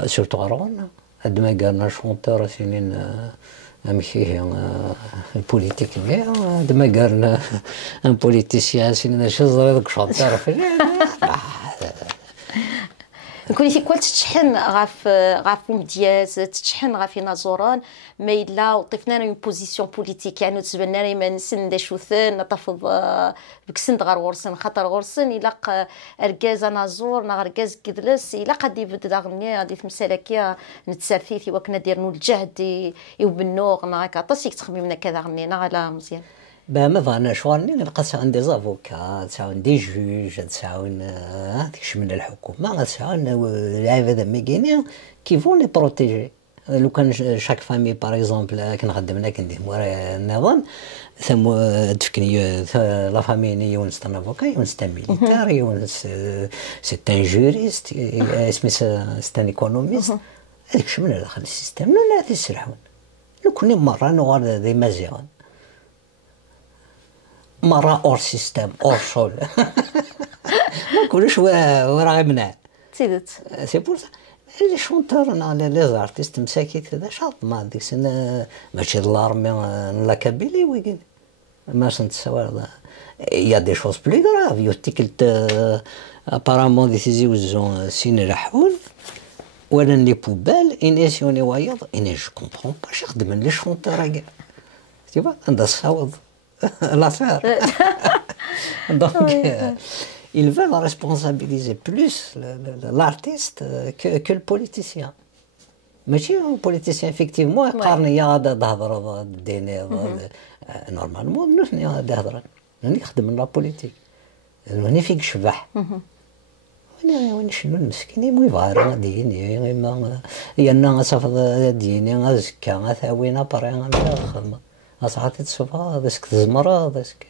سورتو غارون عندما قالنا شونتور سنين امشي البوليتيك عندما قالنا ان بوليتيسيان سنين شزر داك شونتور كوني كل تشحن غاف مدياز تشحن غافي نازوران ما إلا وطفنا اون بوزيسيون بوليتيك يعني تبنى ما نسن دا شوثن نطفض بكسند غار غورسن خاطر غورسن إلا ركاز نازور نا ركاز كدلس إلا قد يبدا غني غادي تمسالكيا نتسرثيثي وكنا ديرنو الجهد يوبنوغ نا كاطاس يتخممنا كذا غنينا على مزيان ما ظن شوارني نلقى تساعون دي زافوكا تساعون دي جوج تساعون ديكش من الحكومة تساعون العباد ميكينيا كي فون لي بروتيجي لو كان شاك فامي باغ اكزومبل كنخدمنا كندير مورا النظام ثم تفكني لا فامي يونس تاع افوكا يونس تاع ميليتار يونس سي ان جوريست اسمي سي ان ايكونوميست هذاك شمل داخل السيستم لا تسرحون لو كوني مرة نغار دي مزيان مرة اور سيستم اور شول ما كلش ورا غمنا تيدت سي بور سا لي شونتور لي زارتيست مساكيت كذا شاط ما ديك السنه ماشي لارمي لا كابيلي ويقول ما سنتسوى يا دي شوز بلي غراف يوتيكلت ابارامون ديسيزي وزون سين رحول ولا لي بوبال انيسيوني وايض اني جو كومبرون با يخدم لي شونتور كاع تيبا عندها الصوت l'affaire. Donc, ils veulent responsabiliser plus l'artiste que le politicien. ماشي البوليتيسيان افكتيفمون قارني يا غادا تهضر الديني نورمالمون نحن غادا هضر راني نخدم لا بوليتيك هنا فيك شبح وين شنو المسكين مو يبغى ديني ما يانا صافد ديني غزكا ثاوينا بري خدمه أصعدت الصفا باسك تزمرة باسك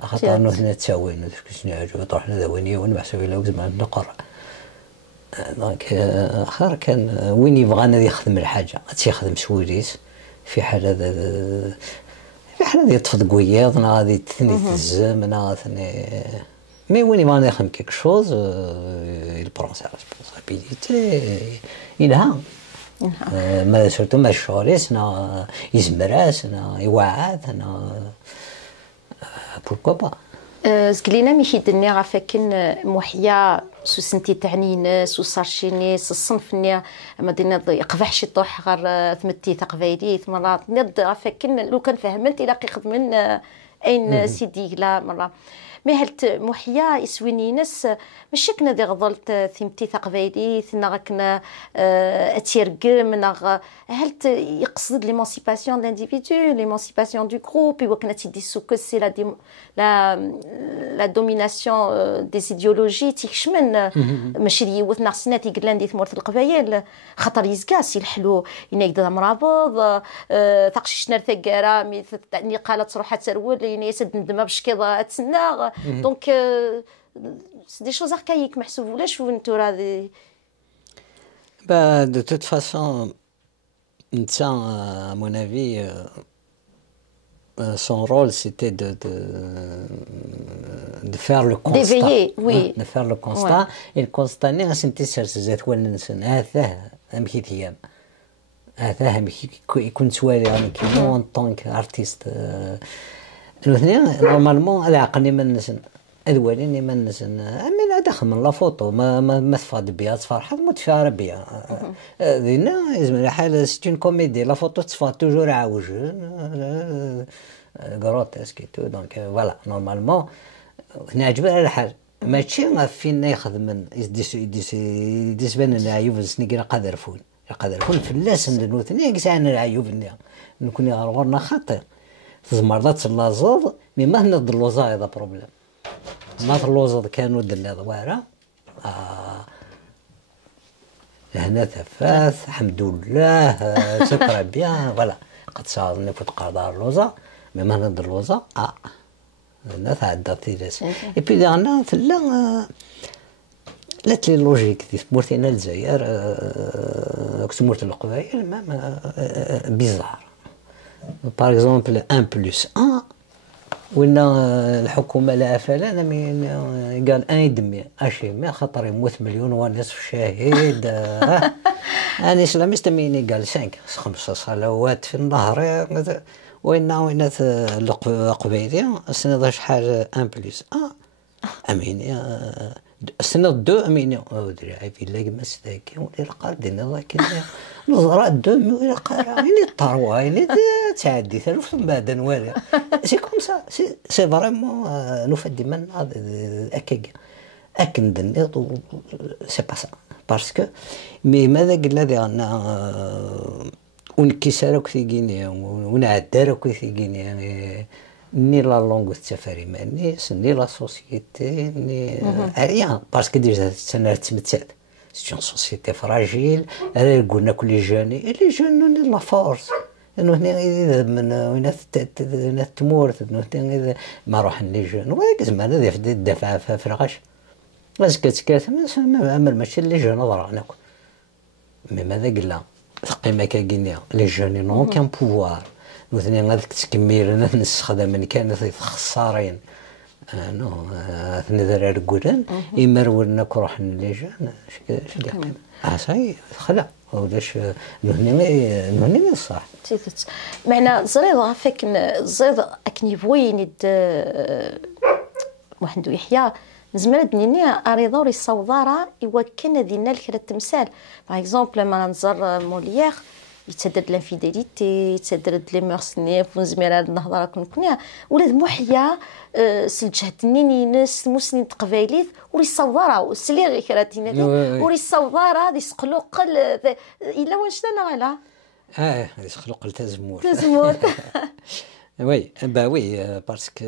خاطر أنو هنا تساوين باسك شنو عجبو طرح لذويني وين محسوبي لو زعما نقرا دونك آخر كان وين يبغى أنا يخدم الحاجة تيخدم سويريس في حالة حنا غادي تفض قوياض نا غادي تثني تزم نا ثني مي وين ما نخدم كيك شوز il prend sa responsabilité ينهى ما سورتو ما الشغليس نا يزمراس نا يوعد نا بوركوا با زكلينا ميحيدني غافاكن محيا سوسنتي تعني ناس وصارشيني الصنف ني ما دينا يقبح شي طوح غير ثمتي تقبايلي مرات نض غافاكن لو كان فهمت الى خدمن اين سيدي لا مره مي هلت محيا يسويني ناس ماشي كنا دي غضلت ثمتي تقبايلي ثنا غكنا اتيرقم نغ هلت يقصد ليمانسيباسيون دانديفيدو ليمانسيباسيون دو جروب وكنا تيدي سوك سي لا دوميناسيون دي ايديولوجي تيكشمن ماشي لي يوثنا خصنا تيقلان دي ثمورت القبايل خطر يزكاس يلحلو ينقد مرابض ثقشش نار ثقاره مي تعني قالت روحها ترول يسد ندمه بشكيضه تسنى دونك سي دي شوز اركايك محسوب ولاش وانتو راه bah de toute façon ça à mon avis son rôle c'était de faire le constat d'éveiller oui de faire le constat et le constat ني غاسنتي سرسزات وننسن هذا امشي ايام هذا يكون سوالي انا كيما ان طونك ارتيست الاثنين نورمالمون هذا عقلني من نسن اذوليني من نسن امين هذا من لا فوتو ما تفاد بها تفرح متفاعل بها دينا زعما حال سيتون كوميدي لا فوتو تفاد توجور عاوج غروتسك تو دونك فوالا نورمالمون نعجبها الحال ماشي فين يخدم يديسبان العيوب سنيكي قادرفون فلاس ندنوثني كسان العيوب نكون غورنا خاطر زمرضات اللازود مي ما هنض اللوزا هذا بروبليم ما اللوزا كانوا دلا ضوارا هنا ثفاث الحمد لله شكرا بيان فوالا قد صارنا فوت قدر اللوزا مي ما هنض اللوزا الناس عدات ليس اي بي دانا ثلا لات لي لوجيك دي ثمورتنا الجزائر كتمورت القبائل ما بيزار باغ اكزومبل 1 بلس 1 وين الحكومه لا فلان قال 1 يدمي اشي ما خاطر يموت مليون ونصف شهيد انا اسلاميست ميني قال 5 صلوات في النهر وين القبائليه السنه شحال 1 بلس 1 امين السنه 2 امين ودري عيفي لا ما سداكي ولي قال دينا ذاك نظرة 2 ولا قال يعني الطروه يعني تعدي ثلث من بعد نوالي سي كوم سا سي فريمون نفدي من اكن سي با سا باسكو مي ماذا قال لي انا ونكسر كثي غينيا ونعدار كثي غينيا يعني ني لا لونغ تسافري ماني ني لا سوسيتي ني ريان باسكو ديجا سنه تمثل سي اون سوسيتي فراجيل انا قلنا كل جاني لي جون لا فورس انه هنا من وين تمورت انه ما روح لي جون ولكن زعما هذا في الدفع في الغش باسكو تكات ماشي لي جون ضرعناك مي ماذا قلنا القيمه كاينه لي جون نون كان بوفوار مثلا غادي تكمل نستخدم من كانت خسارين نو نذر رجولان يمرولنا كروح اللجان اش صاي خلا ولاش نهني صح تيت معنا زريضه فيك زريض اكني بوين محمد يحيى نزمرد نيني اريضه وري الصوضاره يوكلنا دينا الكره التمثال باغ اكزومبل لما نزر موليير يتسدد لانفيداليتي يتسدد لي ميرسنيف ونزمير هاد النهضره كنا ولاد محيا سلجهتني ناس مسنين تقبايليت وري الصوضاره وسلي كراتينا وري الصوضاره دي سقلوقل الا وانشنا على يسقلوقل تزمور وي با وي باسكو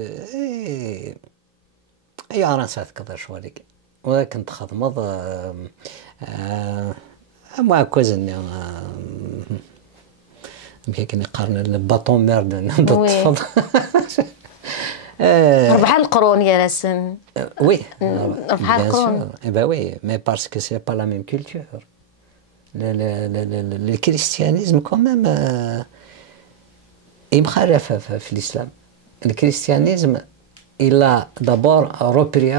اي راسات كذا شوالك ولكن تخدمض ما كوزن يمكن يقارن الباطون ميرد نضطفض 4 القرون يا راسن وي 4 القرون با وي مي باسكو سي با لا ميم كولتور الكريستيانيزم كوميم مخالفة في الإسلام. الكريستيانيزم il a d'abord repris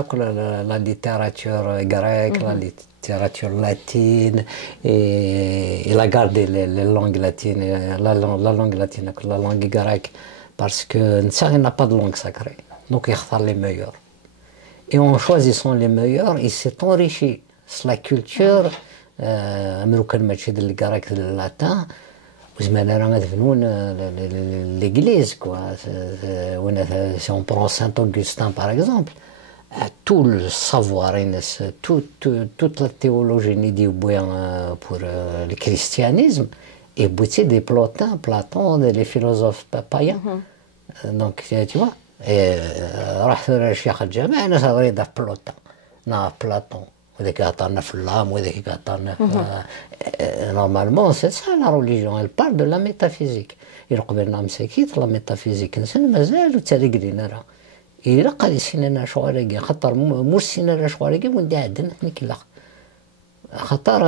la littérature grecque, la littérature latine, et il a gardé les langues latines, la langue latine, la langue grecque, parce que il n'a pas de langue sacrée. Donc il a les meilleurs. Et en choisissant les meilleurs, il s'est enrichi sur la culture, le grec, le latin. L'église, quoi. Si on prend Saint-Augustin par exemple, tout le savoir, toute la théologie pour le christianisme est boutée des Platon, des philosophes païens. Donc tu vois, et Cheikh al-Jami' الناس غريضة في Platon. وذاك يعطانا في اللام وذاك يعطانا نورمالمون سي سا لا ريليجيون elle parle de la métaphysique. إلا قبلنا مساكيت لا ميتافيزيك نسن مازال تاريقلينا راه إلا قال يسينا شغالكي خاطر مرسينا شغالكي وندي عندنا كلا خاطر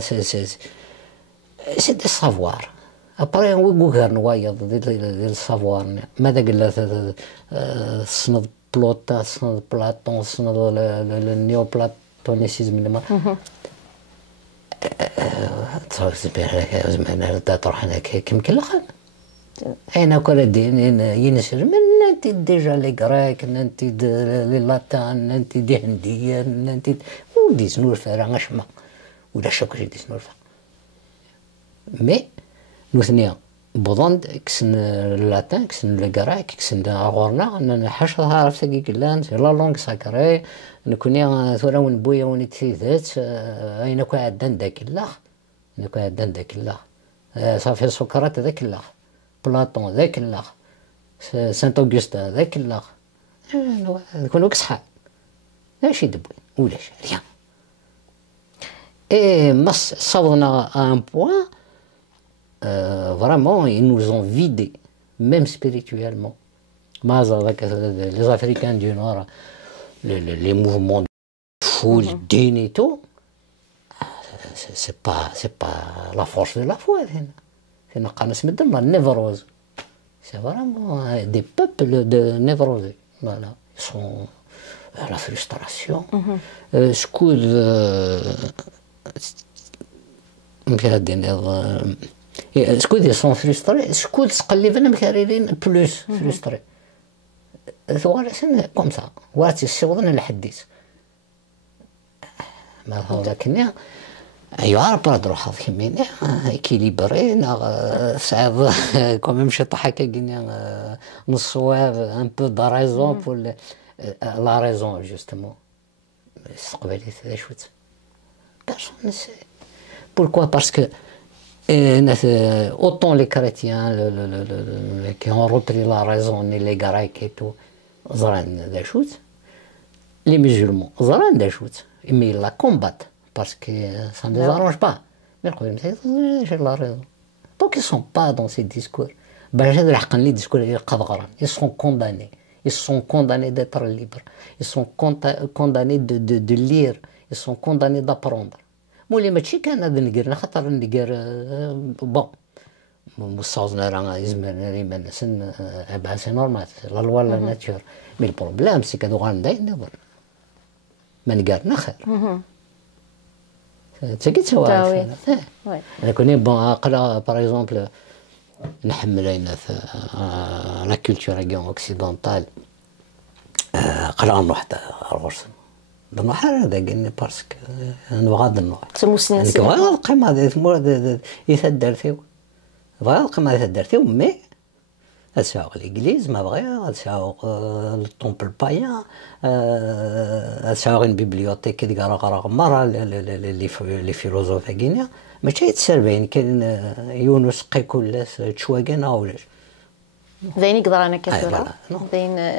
سي دي سافوار ابري هو غوغر نوايض ديال السافوار ماذا قال سند بلوتا سند بلاطون سند النيو بلاتونيسيزم زعما تروح هناك كيما كل خان اين كل دين ينسر من انت ديجا لي غريك انت لي لاتان انت دي هنديه انت ودي سنورفا راه غشمه ولا شكو دي سنورفا مي نوثنيا بوضند كسن اللاتان كسن الكراك كسن غورنا انا حاش عرفت كي لان لا لونغ ساكري نكوني ثورا ونبويا ونتيذات اين كو عدن داك الله نكو عدن داك الله صافي سقراط ذاك الله بلاطون ذاك الله سانت اوغستا ذاك الله نكونوا كصحاب ماشي دبوي ولاش ريان اي مس صونا ان بوين vraiment, ils nous ont vidés, même spirituellement. Les Africains du Nord, les mouvements de foule, dîne et tout, c'est pas la force de la foi. C'est névrose. C'est vraiment des peuples de névrosés. Voilà. Ils sont à la frustration. شكون دي سون فريستري شكون تقلبنا مكاريرين بلوس فريستري ثوار سن كوم سا واتي الشغلنا لحديت ما هو لكن يعرف براد روحها كيمين اكيليبري صعيب كوم مشي طحا كاين نص صواب ان بو دا ريزون بور لا ريزون جوستومون استقبالي هذا شوت بيرسون سي بوركوا باسكو autant les chrétiens qui ont repris la raison, les grecs et tout, les musulmans, mais ils la combattent parce que ça ne les arrange pas. Mais j'ai la raison. Donc ils ne sont pas dans ces discours. Ils sont condamnés. Ils sont condamnés d'être libres. Ils sont condamnés de lire. Ils sont condamnés d'apprendre. مولي ماشي كان هذا نقرنا خاطر نقر بون مصاوزنا راه يزمرنا لي من سن ابا سي نورمال لا لوا لا ناتور مي البروبليم سي كادو غانداي نظر ما نقرنا خير تاكي تسوى انا كوني بون اقرا باغ اكزومبل نحمل هنا في لا كولتور كاع اوكسيدونتال قرا نروح الغرس دابا حال هذا قالني باسكو نبغى هذا النوع تموسنين سي بغا القيمه هذه تمور يتدرتيو بغا القيمه هذه تدرتيو مي تساوق الإنجليز ما بغا تساوق الطومبل بايان تساوق البيبليوتيك كي قرا مرة لي فيلوزوف كينيا ماشي يتسربين كاين يونس قيكولاس تشواكان اولاش ذيني قدرانا كثيرا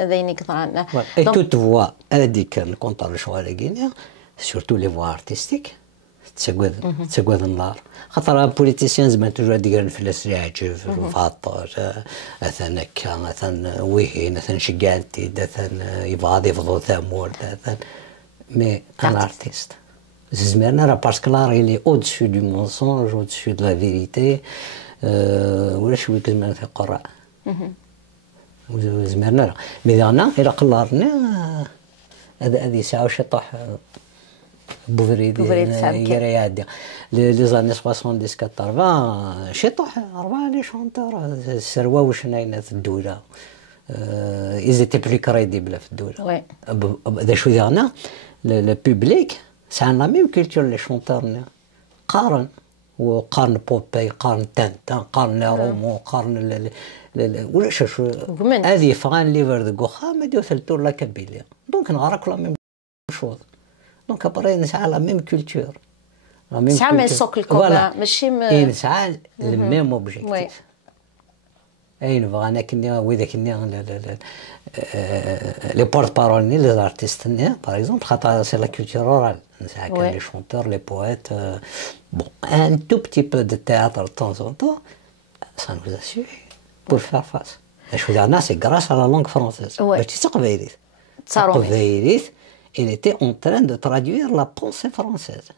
ذيني قدرانا اي توت فوا هذيك الكونطار شوال كينيا سورتو لي فوا ارتستيك تسقوذ النار خاطر بوليتيسيان زعما توجور دير الفلاس اللي يعجب فاطر مثلا هكا مثلا ويهين مثلا شقالتي مثلا يبغى يفضو ثامور مثلا مي ان ارتيست زعما راه باسكو لار لي او دسو دو مونسونج او دسو دو لا فيريتي ولا شويه زعما في القراء وزمرنا مي دانا الى قلارنا هذه ساعه شطح بوفريدي يقرا يعدي لي زاني 70 80 شطح 4 لي شونتور السروا واش ناينه في الدوله إذا بلو كريديبل في الدولة. هذا شو ديالنا لو بوبليك سان لا ميم كولتور لي شونتور قارن وقارن بوبي قارن تانتا قارن رومو قارن ولا شو هذه فغان ليفر دو غوخا ما ديو ثلثو لا كابيليا دونك نغرق لا ميم شوز دونك ابري نسعى لا ميم كولتور نسعى من السوق كوما ماشي نسعى الميم اوبجيكتيف اي نبغى انا كني وإذا كني لي بورت بارول ني لي زارتيست ني باغ اكزومبل خاطر سي لا كولتور اورال نسعى كان لي شونتور لي بويت بون ان تو بتي بو دو تhéâtre de temps en temps ça nous a suffi pour faire face شو درنا سي grâce à la langue française باش تقبايليت تقبايليت il était en train de traduire la pensée française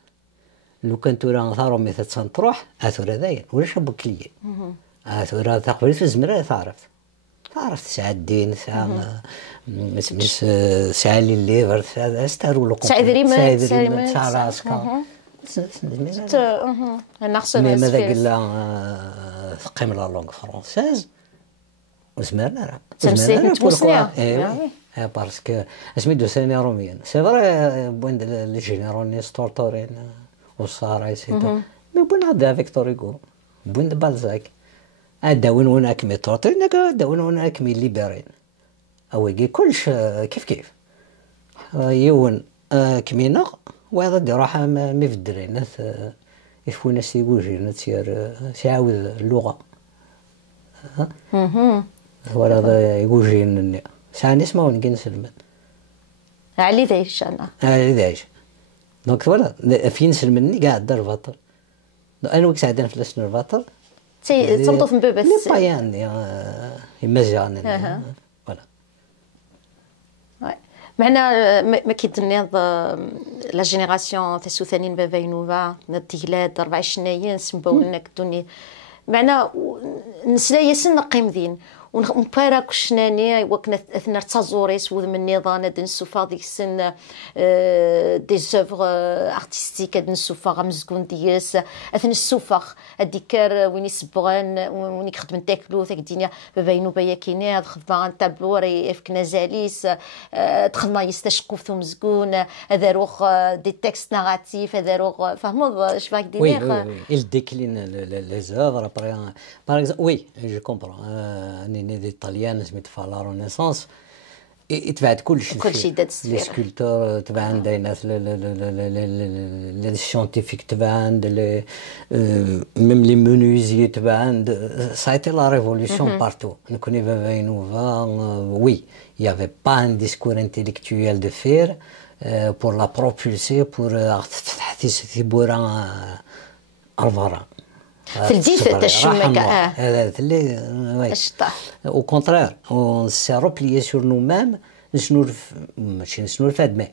لو كنت راه ثارو مثل تروح اثر داير ولاش بكليه ثورة تقبلت في الزمرة تعرفت ساعة الدين ساعة ساعة الليفر ساعة ستارو لو ساعة دريمة ساعة راسكا نقصد ماذا قلنا ثقيم لا لونغ فرونسيز وزمرنا راه تمسيت تمسنيا اي باسكو سميتو ثاني روميان سي فري بوين لي جينيرال ستورتورين وصار سيتو مي بوين هذا فيكتور يقول بوين بالزاك داون هناك ميتروتين داون هناك مي ليبرين اويكي كلش كيف يون كمينا وهذا دي راح مي في الدرين يفونا سيغوجي نتير سيعاود اللغه ولا يغوجي ساعه نسمع ونجي نسلم علي ذايش انا علي ذايش دونك فوالا فين سلمني قاعد الدار فاطر انا وك ساعدين في السنه الفاطر تصمتوا في بابا لي بايان يمزيان فوالا معنا ما كيدنيض لا جينيراسيون تاع الثانيين بابا ينوفا التيلاد 24 نايين سمبوا لنا كدوني معنا نسلا سن قيمدين ونبارا كشناني وكنا اثنا تازوريس وذ النظام دنسو فاضيك السن دي زوفغ ارتستيك دنسو فا غمزكون دياس اثنا السوفخ الديكار وين يسبغان وين يخدم تاكلو ثاك الدنيا باباينو بايا كينا خدمه تابلو راه يفكنا زاليس تخدمه يستشقوا ثم زكون هذا روخ دي تكست ناراتيف هذا روخ فهموا اش باك دير il décline les œuvres par exemple oui je comprends des Italiens سميت فا لا رونيسانس يتبعد كلشي لي سكولتور تبع عندنا الناس لي سيانتيفيك تبع عند لي ميم لي مونوزي تبع عند سايتي لا ريفولوسيون بارتو نكوني بابا ينوفا وي il y avait pas un discours intellectuel de faire pour la propulser pour تفتح ثبورا الفارا في الدين تاع الشمك هذا اللي الشطح او كونترير اون سي روبليي سور نو ميم نشنور ماشي نشنور فاد مي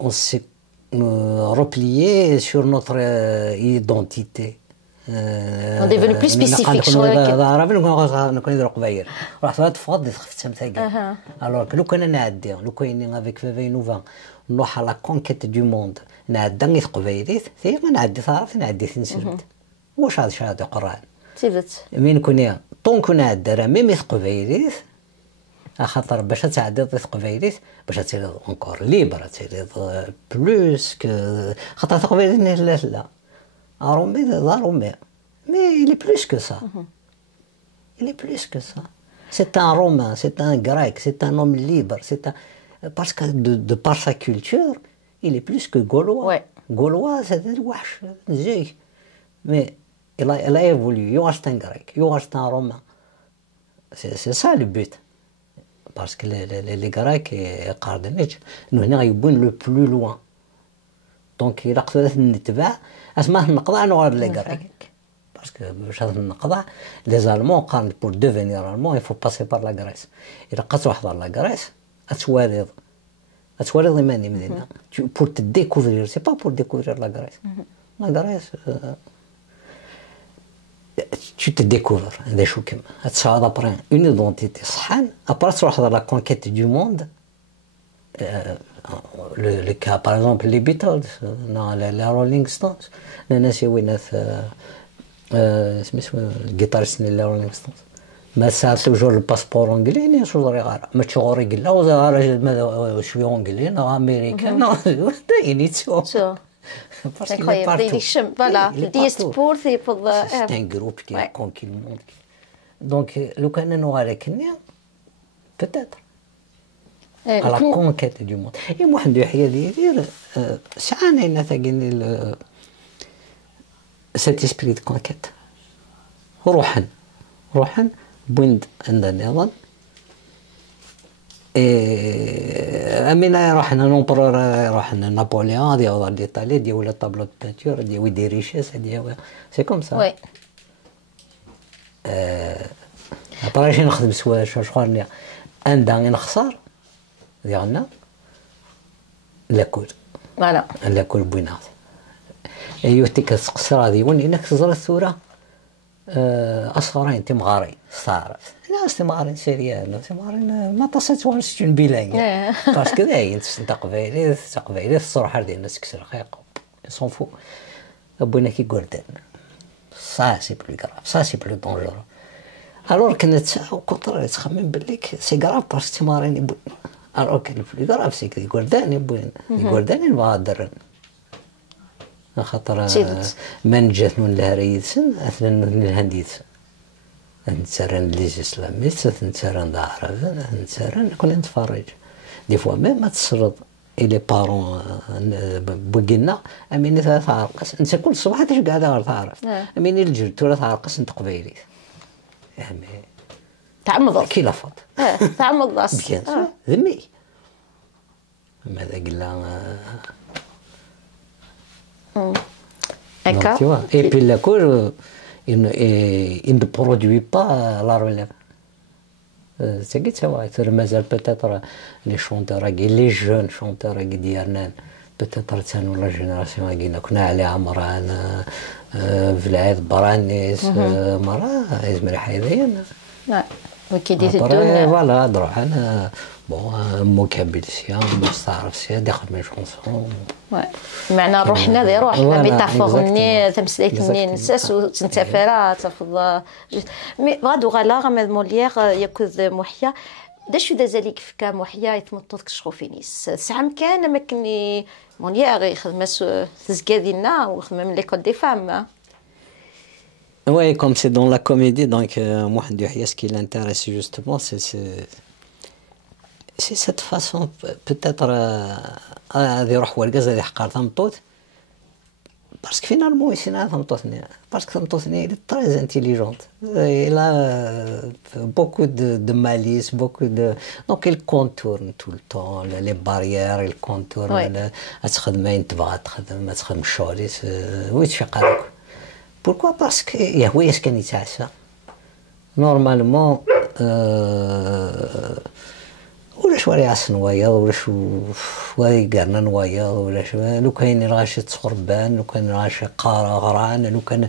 اون سي روبليي سور نوتر ايدونتيتي اون ديفوني بلو سبيسيفيك شغل هذا عربي نكون ندير قبايل رحت هاد فاضي خفت سمتاكي الوغ لو كان نعدي لو كاين افيك فافي نوفا نروح على كونكيت دو موند نعدي غير قبايليت ثي ما نعدي تعرف نعدي نسرد واش هذا شهاده قران تيبت مين كوني طون كنا دارا ميم قبايليت خاطر باش تعدي قبايليت باش تصير اونكور ليبر تصير بلوس خاطر قبايليت لا رومي لا رومي مي il est plus que ça il est plus que ça c'est un romain c'est un grec c'est un homme libre c'est un parce que de par sa culture il est plus que gaulois gaulois c'est un وحش زي mais il a évolué il reste un grec il reste un romain c'est ça le but parce que les grecs قاردنيش انه هنا غيبون لو بلو لوان دونك الى قدرت نتبع اسماه نقضع نوار لي غريك باسكو باش نقضع لي زالمون قارن بور دوفينير المون يفو باسي بار لا غريس الى قات واحد لا غريس اتواليض ماني مدينه بور تديكوفرير سي با بور ديكوفرير لا غريس لا غريس tu te découvres هذا شو كم هتصعد ابري اون ايدونتيتي صحان ابري تروح لا كونكيت دو موند le cas par exemple les Beatles la Rolling Stones ناسي وين اسمه الجيتاريست ديال رولينغ ستونز ما ساعات توجور الباسبور انجلي ني شغل غير ما تشغوري قلا وزا شويه انجلي نا امريكان دايني تو parce qu'il est partout voilà دي سبور في c'est un groupe qui a conquis le monde donc لو كان نوالكني peut-être à la conquête du monde et واحد يحيى دير ساعه نتاقني cet esprit de conquête روحا بويند عندنا نظام امينا رحنا نومبرور رحنا نابوليون ديال الايطالي ديال الطابلو دو بانتور ديال دي ريشيس ديال سي كوم سا وي ابرا شي نخدم سواش شغل عندنا نخسر ديالنا لاكل فوالا لاكل بوينات ايوا تيك القصر هذه وين انك تزرع الثوره اصغرين تمغاري صارت لا استمغارين سيريال استمغارين ما تصلت ولا ستون بيلان باسكو داين تقبايلي الصراحه ديال الناس كسر خيق سون فو ابونا كي غوردان سا سي بلو غراف سا سي بلو دونجورو الور كنت كنت تخمم باللي سي غراف باسكو تمغارين يبون الور كان بلو غراف سي كي غوردان يبون غوردان المغادر خاطر من جات من الهريسن اثنا الهنديت نتسرن لي اسلاميست نتسرن العرب نتسرن كنا نتفرج دي فوا ما تصرد الي بارون بوكينا اميني تعرقص انت كل صباح تاش قاعده غير تعرف اميني الجلد ولا تعرقص انت قبيلي يعني تعمض كي لافط تعمض راس بيان ذمي ماذا قلنا D'accord. Tu vois. Et puis la cour, il ne produit pas la relève. C'est que ça va. Mais peut-être les chanteurs, les jeunes chanteurs qui peut-être c'est la génération qui nous a allé à Maran, Vlad, Baranis, Mara, Izmir Haydin. Ouais. Qui dit tout. Voilà, droit. بون مكابلسيا مستعرفسيا داخل من شونسون معنى روحنا ذي روحنا ميتافورني تمثيليتني نساس وتنتفرا تفض غادو غالا غمد موليير ياكوذ محيا داشو دازاليك فكا محيا يتمطوك شخوفينيس ساعه كان ما كني موليير يخدم تزكادينا وخدم من ليكول دي فام Ouais, comme c'est dans la comédie, donc Mohamed Yahya, ce qui l'intéresse justement, c'est cette façon peut-être هذه يروح ورقز هذه حقار ثمطوت باسكو فينالمون يسينا ثمطوتني باسكو ثمطوتني il est très intelligente il a beaucoup de malice beaucoup de donc il contourne tout le temps les barrières il contourne تخدمين تبغى تخدم ما تخدمش شغليت ويتفيق هذاك pourquoi parce que يا هو ياس كان يتعسى نورمالمون ولا شو راه نوايض ولا شو قالنا نوايض ولا شو لو كاين راشي تخربان لو كان راشي غران لو كان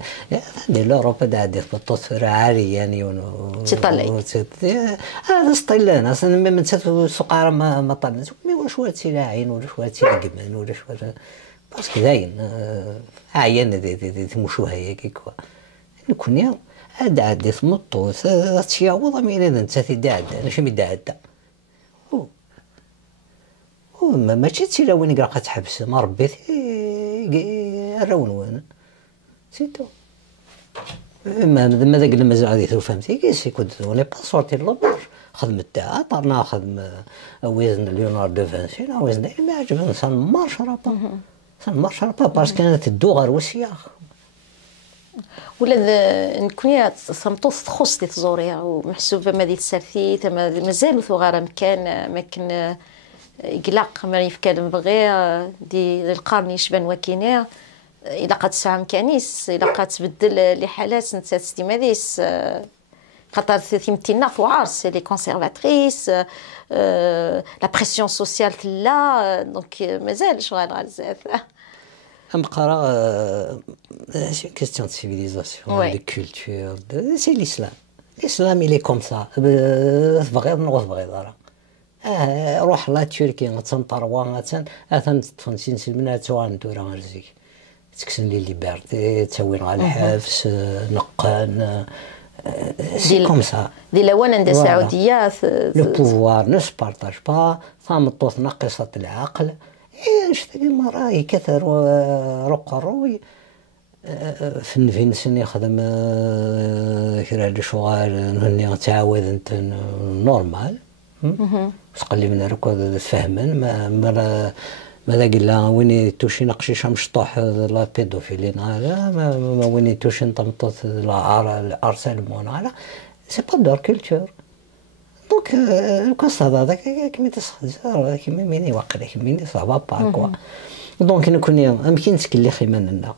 ديال اوروبا دادير بطوط عالي يعني تطلع هذا سطيلان اصلا من سقاره ما طلعت مي واش واتي لاعين ولا شو واتي القمان ولا شو باسكو داين عيان دي مشوها هي كيكوا كونيا هذا عادي ثمطو تيعوض مين انت تدعد انا شي مدعد ماشي تسيلا وين قراقه تحبس ما ربيت الرون وين سيتو ماذا قلنا مازال غادي فهمتي كيسي كنت وني با صورتي لوبر خدمت تاع طرنا خدم وزن ليوناردو فانسي وزن ما عجبني سان مارش باسكو انا تدو غير وسياخ ولا نكوني صمتوس تخص دي تزوريها ومحسوبه ما دي تسرثي مازالو ثغاره مكان ما كان يقلق ما يفكر بغي دي القرن يشبن وكينير الا قد ساعه مكانيس الا قد تبدل لحالات نتات ستيماديس خاطر ثيمتينا فوارس لي كونسيرفاتريس لا بريسيون سوسيال لا دونك مازال شغال بزاف C'est une question de civilisation, Ouais. de culture. C'est l'islam. L'islam, il est comme ça. تبغيض نغص روح لا تركيا غتنطروا غتنتفنسين سلمنا توان دورا غرزيك تكسن لي ليبرتي تسوين على الحبس نقان سي كوم سا دي الاوان عند السعوديه لو بوفوار نو سبارطاج با ثامطوط ناقصه العقل شتي مرة كثر رقروي فين سني خدم كرا الشغال نهني تعاود انت نورمال تقلي من ركض فهمن ما قلنا ويني توشي نقشيش مشطوح لا بيدوفيلي ما ويني توشي نطمطط الارسال مونالا سي با دور كولتور دونك القصه هذاك كيما تسخزر كيما ميني واقيلا كيما ميني صعبه با كوا دونك نكون يمكن تكلي خيماننا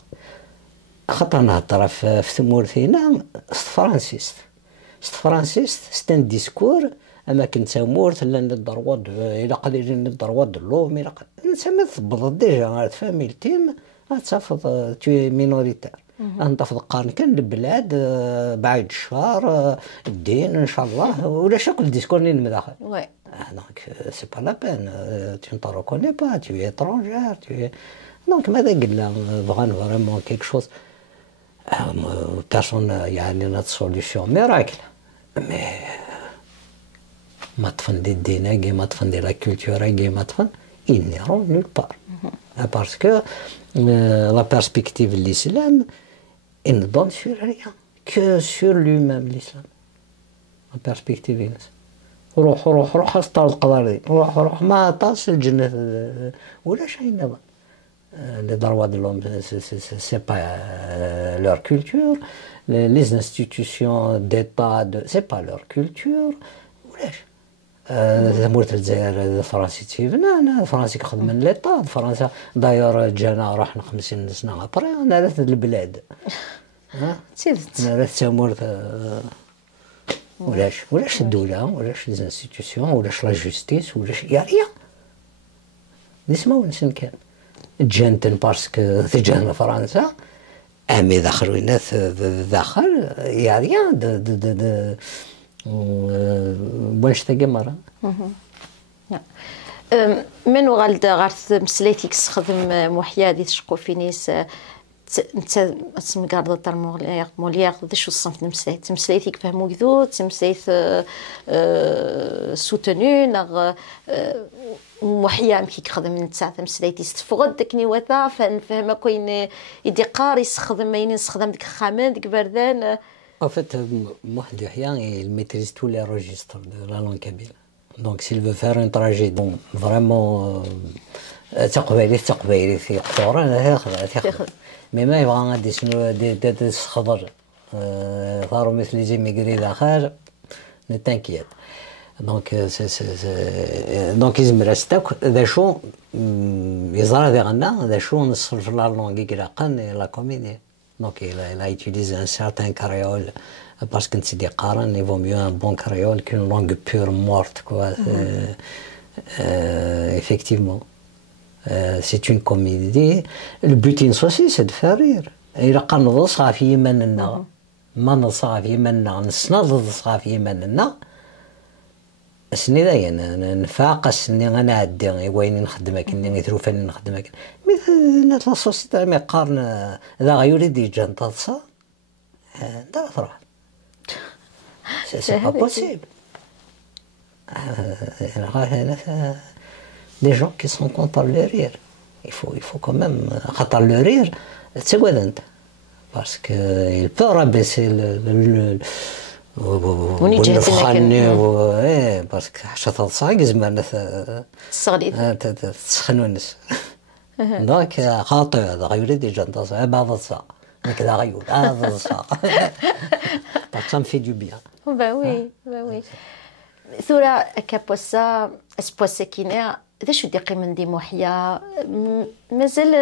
خاطر نهضر في ثمورثينا فرانسيست ستان ديسكور اما كنت مورث لا ندرواد الى قليل ندرواد اللوم الى نسمى تبض ديجا فاميل تيم تفض تي مينوريتير نطفض قارن كان البلاد بعيد الشهر الدين ان شاء الله ولا شكل ديسكور من داخل وي دونك سي با لا بين tu ne te reconnais pas tu es étrangère tu es دونك ماذا قلنا بغان فريمون كيك شوز بيرسون يعني نوت سوليسيون ميراكل مي ما تفندي الدين كي ما تفندي لا كولتور كي ما تفند ils n'iront nulle part parce que la perspective de l'islam il ne donne sur rien que sur lui-même l'islam la perspective روح اسطر القدر روح ما طاس الجنة ولا شيء نظام les droits de l'homme c'est pas leur culture les institutions d'état c'est pas leur culture ولاش مورت الجزائر الفرنسي تيبنا الفرنسي كخدم من ليطا فرنسا داير جانا رحنا 50 سنه ابري انا رث البلاد سيفت انا رث مورت ولاش الدوله ولاش لي انستيتيوشن ولاش لا جوستيس ولاش يا ريا نسمع ونسن كان جانتن باسكو تجانا فرنسا امي داخل الناس داخل يا ريا واش تاقي مرة من غالد غارث مسليتيك تخدم محيا دي تشقو فينيس انت تمقارضة تاع موليير ذا شو الصنف نمسليت تمسليتيك فهمو كذو تمسليت سوتونو نغ محيا كي كخدم نتا تمسليتي استفغد داك نيواتا فنفهم كاين يدي قاري يستخدم ماين يستخدم ديك الخامان ديك بردان. En fait, Mohamed Yahya, il maîtrise tous les registres de la langue kabyle. Donc, s'il veut faire un trajet, donc vraiment, تقبيلي في قطورة تاخذ mais ما يبغى غادي شنو دي خضر صاروا مثل جيميغري داخل نتنكيت دونك دونك يزمر استاك ذا شو يزرع ذا غنا ذا شو نصل في لا لونغ كراقن لا كوميني donc il a utilisé un certain créole parce que c'est des qarans il vaut mieux un bon créole qu'une langue pure morte quoi effectivement c'est une comédie le but aussi c'est de faire rire إلا قنض صافي يمننا ما نصافي يمننا نسنض صافي يمننا سني دايا نفاقس اني غنعدي وين نخدمك اني ثروفاني نخدمك مثل لا سوسيتي مي قارن ذا غيريد يجي نتصا دا فرح سي با بوسيبل des gens qui sont contents de le rire il faut quand même خاطر le rire تسوى انت parce que il peut rabaisser le ونجهتنا باسكو حشات الصاق زمان الصغليد تسخنوا الناس دونك خاطئ هذا غير دي جنطاس بعض الصاق هكذا غيور هذا الصاق ça me fait du bien bah oui ثورة كابوسا اسبوسا كينا ذا شو دقي من دي محيا مازال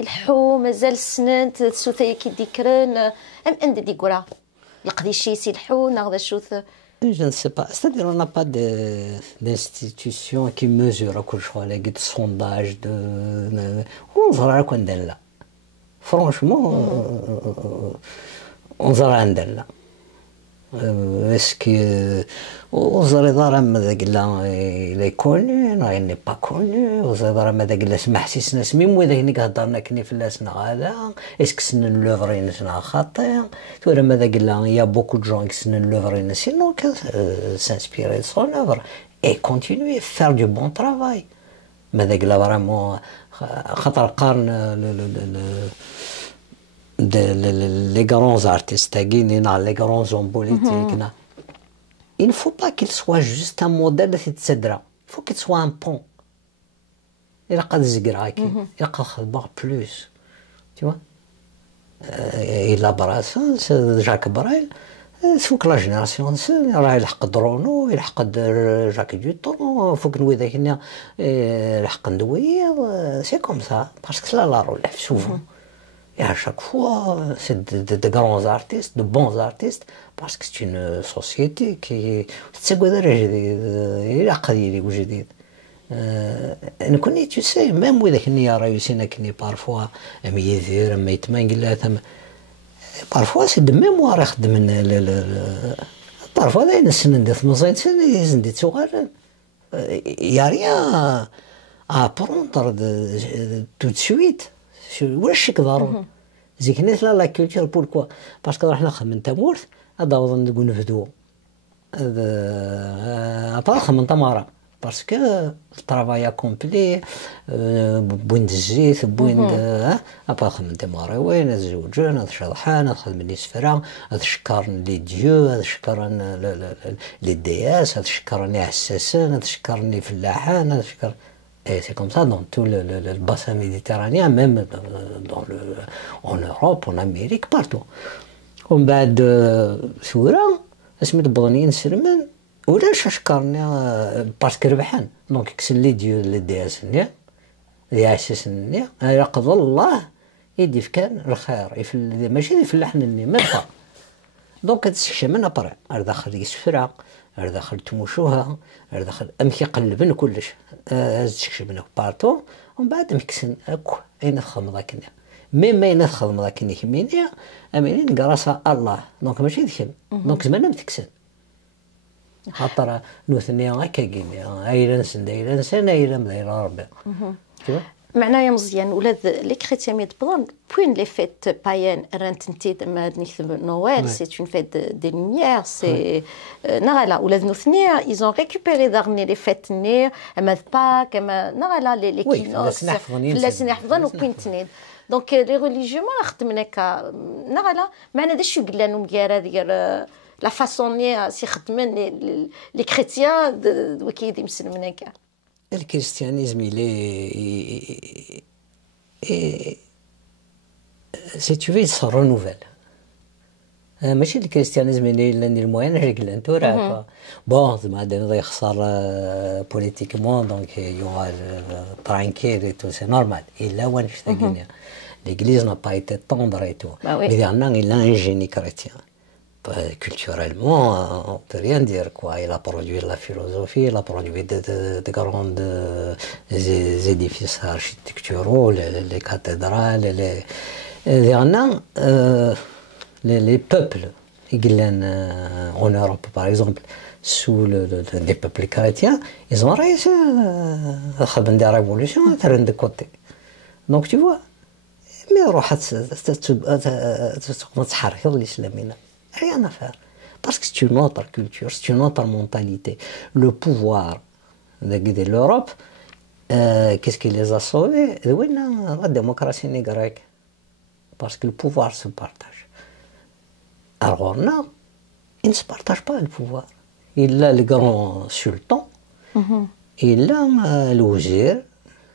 الحو مازال السنانت سوثايا كي ديكرن ام عند دي قرا القديشي سيلحو ناخذ شوث. Je ne sais pas. C'est-à-dire on n'a pas d'institution qui mesure كل شيء. Les sondages de. On verra qu'on est là. فرونشمون ونظر عندنا اسكي وزر دار ماذا قلنا لا يكون لا ني با كوني وزر دار ماذا قلنا سمح حسيسنا سميم وذاك اللي هضرنا كني في لاسنا هذا اسك سن لوفرين سنا خاطئ تورا ماذا قلنا يا بوكو دو جون سن لوفرين سينو كان سانسبيري سون اوفر اي كونتينيي فار دو بون ترافاي ماذا قلنا فريمون خاطر قارن les grands artistes, les grands hommes politiques. Il ne faut pas qu'il soit juste un modèle de cette cédra. Il faut qu'il soit un pont. Il a pas il a plus. Tu vois? Il a brassé, c'est Jacques Brel. Il faut que la génération, il a Drono, il a Jacques Dutton, il faut que nous ayons c'est comme ça. Parce que là, la relève souvent. Et à chaque fois, c'est de grands artistes, de bons artistes, parce que c'est une société qui... Tu sais, même où il y a réussi, parfois, parfois c'est de mémoire. Parfois, il n'y a rien à apprendre tout de suite. واش كضروري زيك ناس لا كولتور بوركوا باسكو راح نخدم من تمورت هذا وظن نقول نفدو هذا ابارخ من تماره باسكو الطرافاي كومبلي بوين الزيت بوين ابارخ من تماره وين الزوجين هذا شطحان هذا خدم لي سفرا هذا شكرني لي ديو هذا شكرني لي دياس هذا شكرني حساسين هذا شكرني فلاحان هذا شكر. Et c'est comme ça dans tout le bassin méditerranéen, même en Europe, en Amérique, partout. ومن بعد ثورة اسميت بضنيين سلمان ولاش شكرني باسكو ربحان دونك كسن لي ديو لي دياس نيا لي اساس نيا يقض الله يدي كان الخير ماشي يفلحني مالها دونك هادشي من ابرا داخل يسفرا داخل تموشوها داخل امشي قلبن كلش هادشي منك بارتو ومن بعد مكسن اكو اين الخمضه كنا ما ينخدم ذاك اللي يهمني امين نقراسها الله دونك ماشي ذكر دونك زمان ما تكسن خاطر نوثني هكا كيني ايلا نسن ايلا نسن ايلا مداير ربي معناها مزيان ولاد لي كريتيان يدبرون بوين لي فيت بايان رانتنتي ما نكتب نويل سي اون فيت دي لوميير سي نغالا ولاد نوثني ايزون ريكوبيري دارني لي فيت ني اما باك اما نغالا لي كينوس لاسن يحفظون وبوين تنين دونك لي ريليجيون ما خدمناك نغالا معنا داش يقلانو مكيرا ديال لا فاسون ني سي خدمن لي كريتيان وكيدي مسلمناك الكريستيانيزم سي تو في سو رونوفيل ماشي الكريستيانيزم اللي الموين رجل انتو راك بون زعما هذا يخسر بوليتيكمون دونك يوغا ترانكيل تو سي نورمال الا وين شتاقينا l'église n'a pas été tendre et tout mais maintenant il a un génie chrétien culturellement on peut rien dire quoi il a produit la philosophie il a produit de grands édifices architecturaux les cathédrales les peuples en Europe par exemple sous des peuples chrétiens ils ont réussi à faire des révolutions de côté donc tu vois mais روح تحرك الإسلاميين rien à faire parce que c'est une autre culture c'est une autre mentalité le pouvoir de l'Europe qu'est-ce qui les a sauvés la démocratie grecque parce que le pouvoir se partage alors là il ne se partage pas le pouvoir il a le grand sultan il a le وزير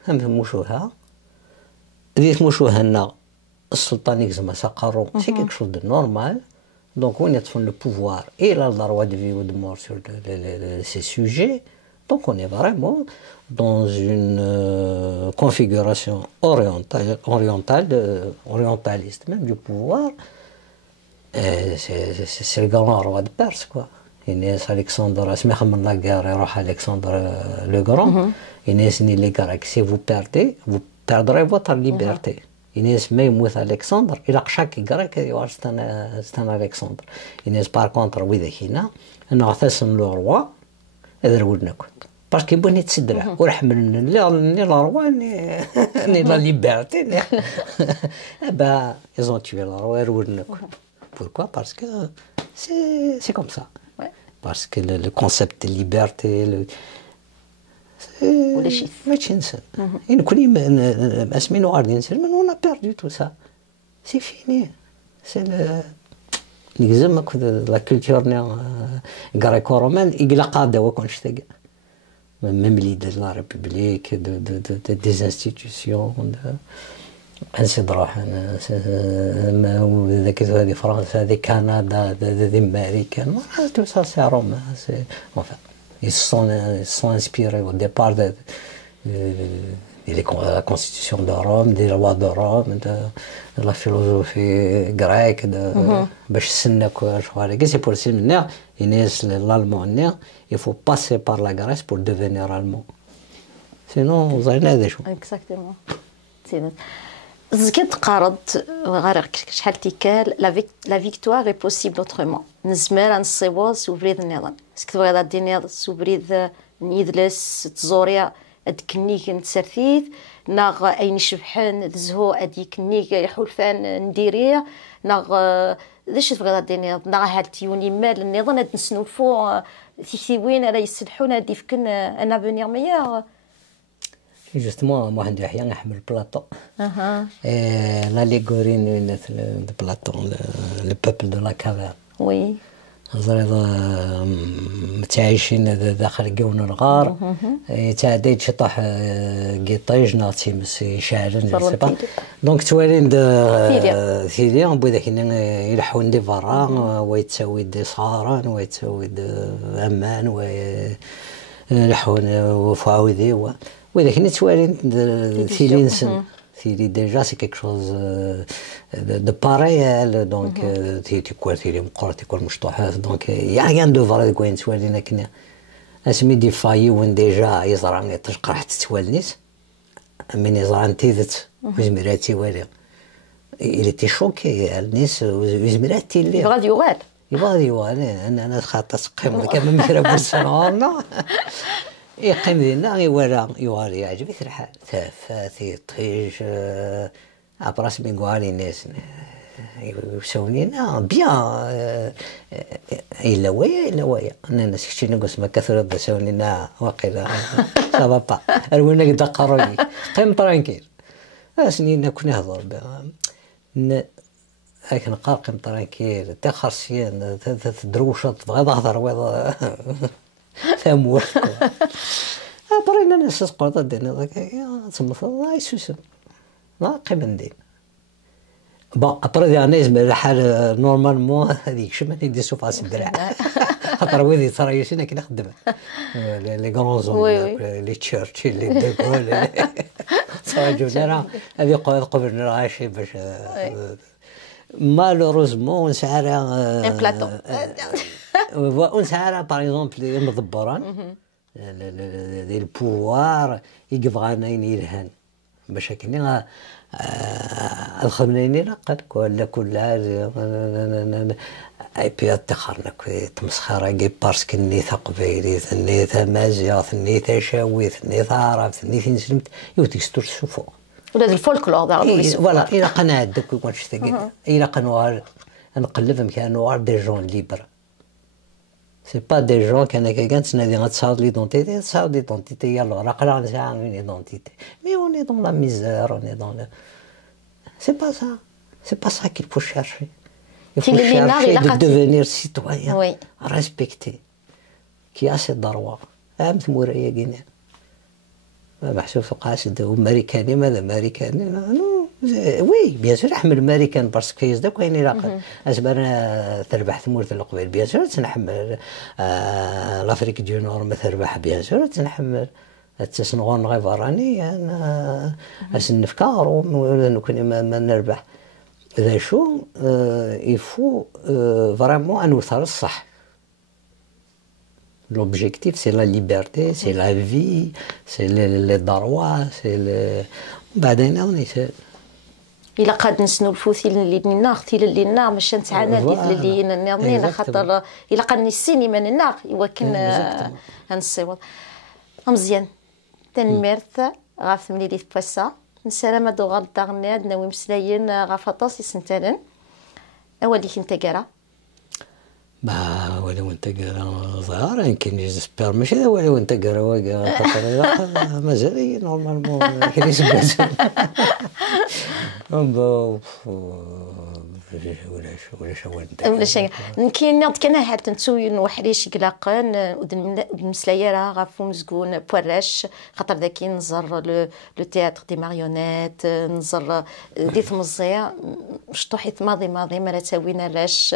مشوها ديت مشوها لنا السلطان زعما سقرو سي كيك شوز دو نورمال donc on est le pouvoir et il a le droit de vie ou de mort sur ces sujets donc on est vraiment dans une configuration orientaliste même du pouvoir c'est le grand roi de Perse quoi Inès Alexandre اسمح من la guerre يروح Alexandre le Grand Inès ni les Grecs si vous perdez vous perdrez votre liberté Inès ما يموت ألكسندر إلا شاك غريك يوار ستان ألكسندر. Inès بار كونتر وإذا هنا أنا عثاسم لو روا هذا ولناك باسكو يبغي يتسدرع ورحمل ني لا روا ني لا ليبرتي با ils ont tué la roi ولناك. Pourquoi? Parce que c'est comme ça. Parce que le concept de liberté ولا شيء ماشي نسى يعني كل اسمين غادي نسى من on a perdu tout ça c'est fini c'est لازم لا كولتور غريكو رومان يقلا قاده وكونش تاع même l'idée de la République des institutions انسد روح ذاك هذه فرنسا هذه كندا هذه امريكا tout ça c'est Rome c'est enfin ils se sont inspirés au départ de la constitution de Rome, des lois de Rome, de la philosophie grecque, باش سنك شغال. C'est pour ça que Inès l'allemand, il faut passer par la Grèce pour devenir allemand. Sinon, vous allez هذا شو. Exactement. زكيت قارض غير شحال تيكال لا فيكتوار اي بوسيبل اوترومون نزمر نصيوض سوبريد النظام سكت بغيت ديني سوبريد نيدلس تزوريا ادكنيك نتسرثيث ناغ اين شبحان دزهو اديك نيك يحولفان نديريه ناغ داش بغيت ديني ناغ هالتيوني مال النظام هاد نسنوفو تيثيوين راه يسلحون هاد يفكن ان افونيغ ميور. Justement, moi, je نحمل بلاطون. L'allégorie de Platon, le peuple de la caverne. Oui. متعايشين داخل قون الغار تعدي يتشطح قطيج ناطي مس يشعلن دونك توالين ثيليا بو ذاك يلحون دي فران ويتساوي دي صهران ويتساوي امان ويلحون وفعاوذي وإذا نتوالين ثيلين سن ثيلي ديجا سي كيك شوز دو باريال دونك تيكوال ثيلي مقرة تيكوال مشطوحات دونك يا ريان دو فرا كوين نتوالين كنا اسمي دي فاي وين ديجا يزرع تشقر حتى توالنيت من يزرع تيذت وزميراتي والي إلي تي شوكي الناس وزميراتي اللي يبغى يوال يبغى يوال أنا خاطر قيم كما ميرا بورسلونا يقيم لنا يوالي يعجبك الحال ثافاتي طيج عبراس من قوالي الناس يسونينا بيان إلا ويا أنا نسكتي نقص ما كثر بسونينا واقيلا سافا با أرونا قد قروي قيم ترانكيل سنين كنا نهضر هاك نقال قيم ترانكيل تا خرسيان تدروشط بغا نهضر ويض ثمور برينا ناس سقوط دينا ذاك تمثل الله يسوس ما قيم دين با ابري انا اسم الحال نورمالمون هذيك شمن يدي سوفا الدرع خاطر ويدي ترى يسنا كي نخدم لي غرون زون لي تشيرشيل لي ديغول ساجو لنا هذه قبل نعيش باش مالوروزمون ساعه بلاطون ونسعى باغ اكزومبل مضبران ديال البوار يقبغانا يلهان باش هكا الخدمين قد كل اي بي تخرنا تمسخره كي باسكو نيثا قبيلي نيثا مازيغ نيثا شاوي نيثا عرب نيثا نسلمت يوتي ستور شوفو ولا الفولكلور داك فوالا الى قناع داك كنت تاع الى قنوار نقلبهم كانوا دي جون ليبر c'est pas des gens qui ont تنادي غتصاوب ليدونتيتي تصاوب ليدونتيتي يلا راه قرا نساعه من ليدونتيتي مي اون اي دون لا ميزير اون اي دون c'est pas ça qu'il faut chercher il faut chercher de devenir citoyen respecté qui a ses droits امت موريا كينا محسوب قاصد وامريكاني ماذا امريكاني وي بيان سور نحمل امريكان باسكو يزدك كاين لاقل اسبرنا تربح ثمورة القبيل بيان سور تنحمل لافريك دو نور ما تربح بيان سور تنحمل تسنغون غيفراني انا اسنفكار ونكون ما نربح ذا شو يفو فريمون ان نوصل الصح. L'objectif, c'est la liberté, c'est la vie, c'est les droits, c'est le... بعدين الا قاد نسنو الفوثيل اللي لنا اختي اللي لنا باش نتعانى اللي نيرنينا خاطر الا قاد السينما لنا يمكن هنصيوض مزيان تنمرت غاف ملي فاسا نسلام دو غالطارني عندنا ومسلايين غافطاس يسنتالن اولي كنت كرا با ولو انت قرا صغار يمكن جيسبر ماشي ولو انت قرا واقع خاطر مازال نورمالمون كريس بزاف ولا شيء كاين ناض كان حتى نتسوي وحريش قلاقان ودمسلايره غافو مزقون بوراش خاطر ذاكي نزر لو تياتر دي ماريونيت نزر دي تمزيع شطوحيت ماضي مرا تاوينا راش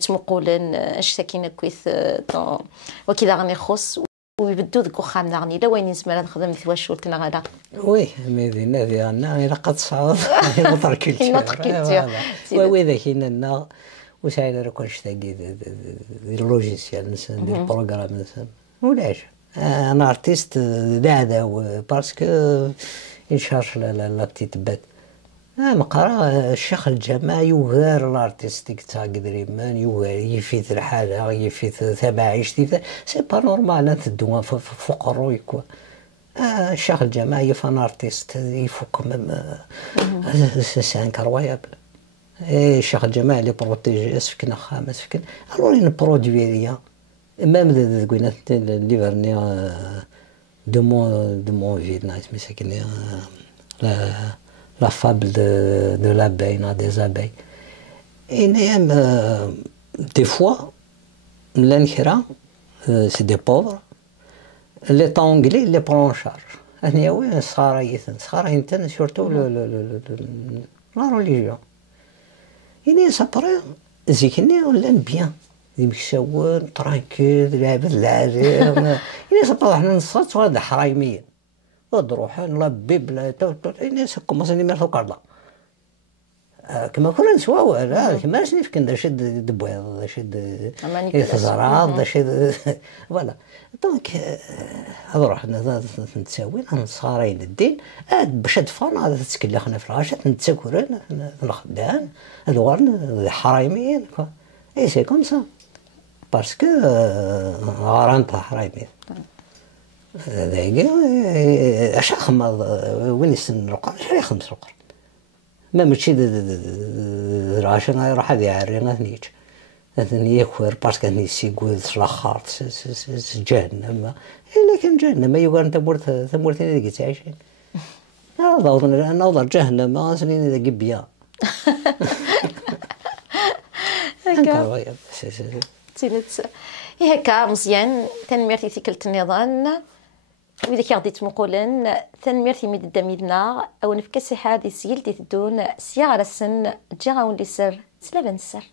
تمقولن اش ساكنه كويس وكذا غني خص ويبدو ذك وخامنا غني لا وين نسمع نخدم في واش قلت لنا غدا وي مدينه ديالنا الى قد صعود نطر كلتور وي كاين لنا وسايل راه كلشي تاعي دي اللوجيسيال نسان دي البروغرام نسان ولاش انا ارتيست هذا باسكو ينشارش لا بتيت بات مقرا الشيخ الجماعي يغير الارتستيك تاع قدريمان يغير يفيت الحاله يفيت تبع عيشتي سي با نورمال نتدوا فوق الروي كوا الشيخ الجماعي يفان ارتيست يفوق ميم سي انكرويابل الشيخ الجماعي لي بروتيجي سكن خامس سكن الو نبرودوي ليا ميم قلنا اللي فرني دو مون فيل نايت مسكن la fable de l'abeille, des abeilles. Et des fois, c'est des pauvres. L'État anglais les prend en charge. Surtout la religion. Et après, on l'aime bien. يمشون ترانكيل لعبة العجيب. صباح نصات وهذا حرايمية. ودروح نلبي بلا الناس كومونسي نمرتو كارلا كما كنا نسواو لا كما نفكر شد دبويض شد يتزرع شد فوالا دونك نروح نتساوي نصارين الدين باش دفانا تتكلخنا في العشاء نتسكرن الخدام الورن حرايميين اي سي كوم سا باسكو غارنت حرايميين ذاك اش خمض وين يسن القرن اش يخمس القرن ما ماشي راشن راح هذه عرينا ثنيج ثني يكور باسكو نيسيقول الاخر جهنم لكن جهنم يقال تمورت اللي تعيشين نوضر جهنم ما سنين ذا قبيا هكا هكا مزيان تنميرتي ثقلت النظام وإذا كرديت مقولن تنميرتي ميد الدميدنا أو نفكسي حادي سيلتي تدون سيارة السن جاغا ولي سر سلابن السر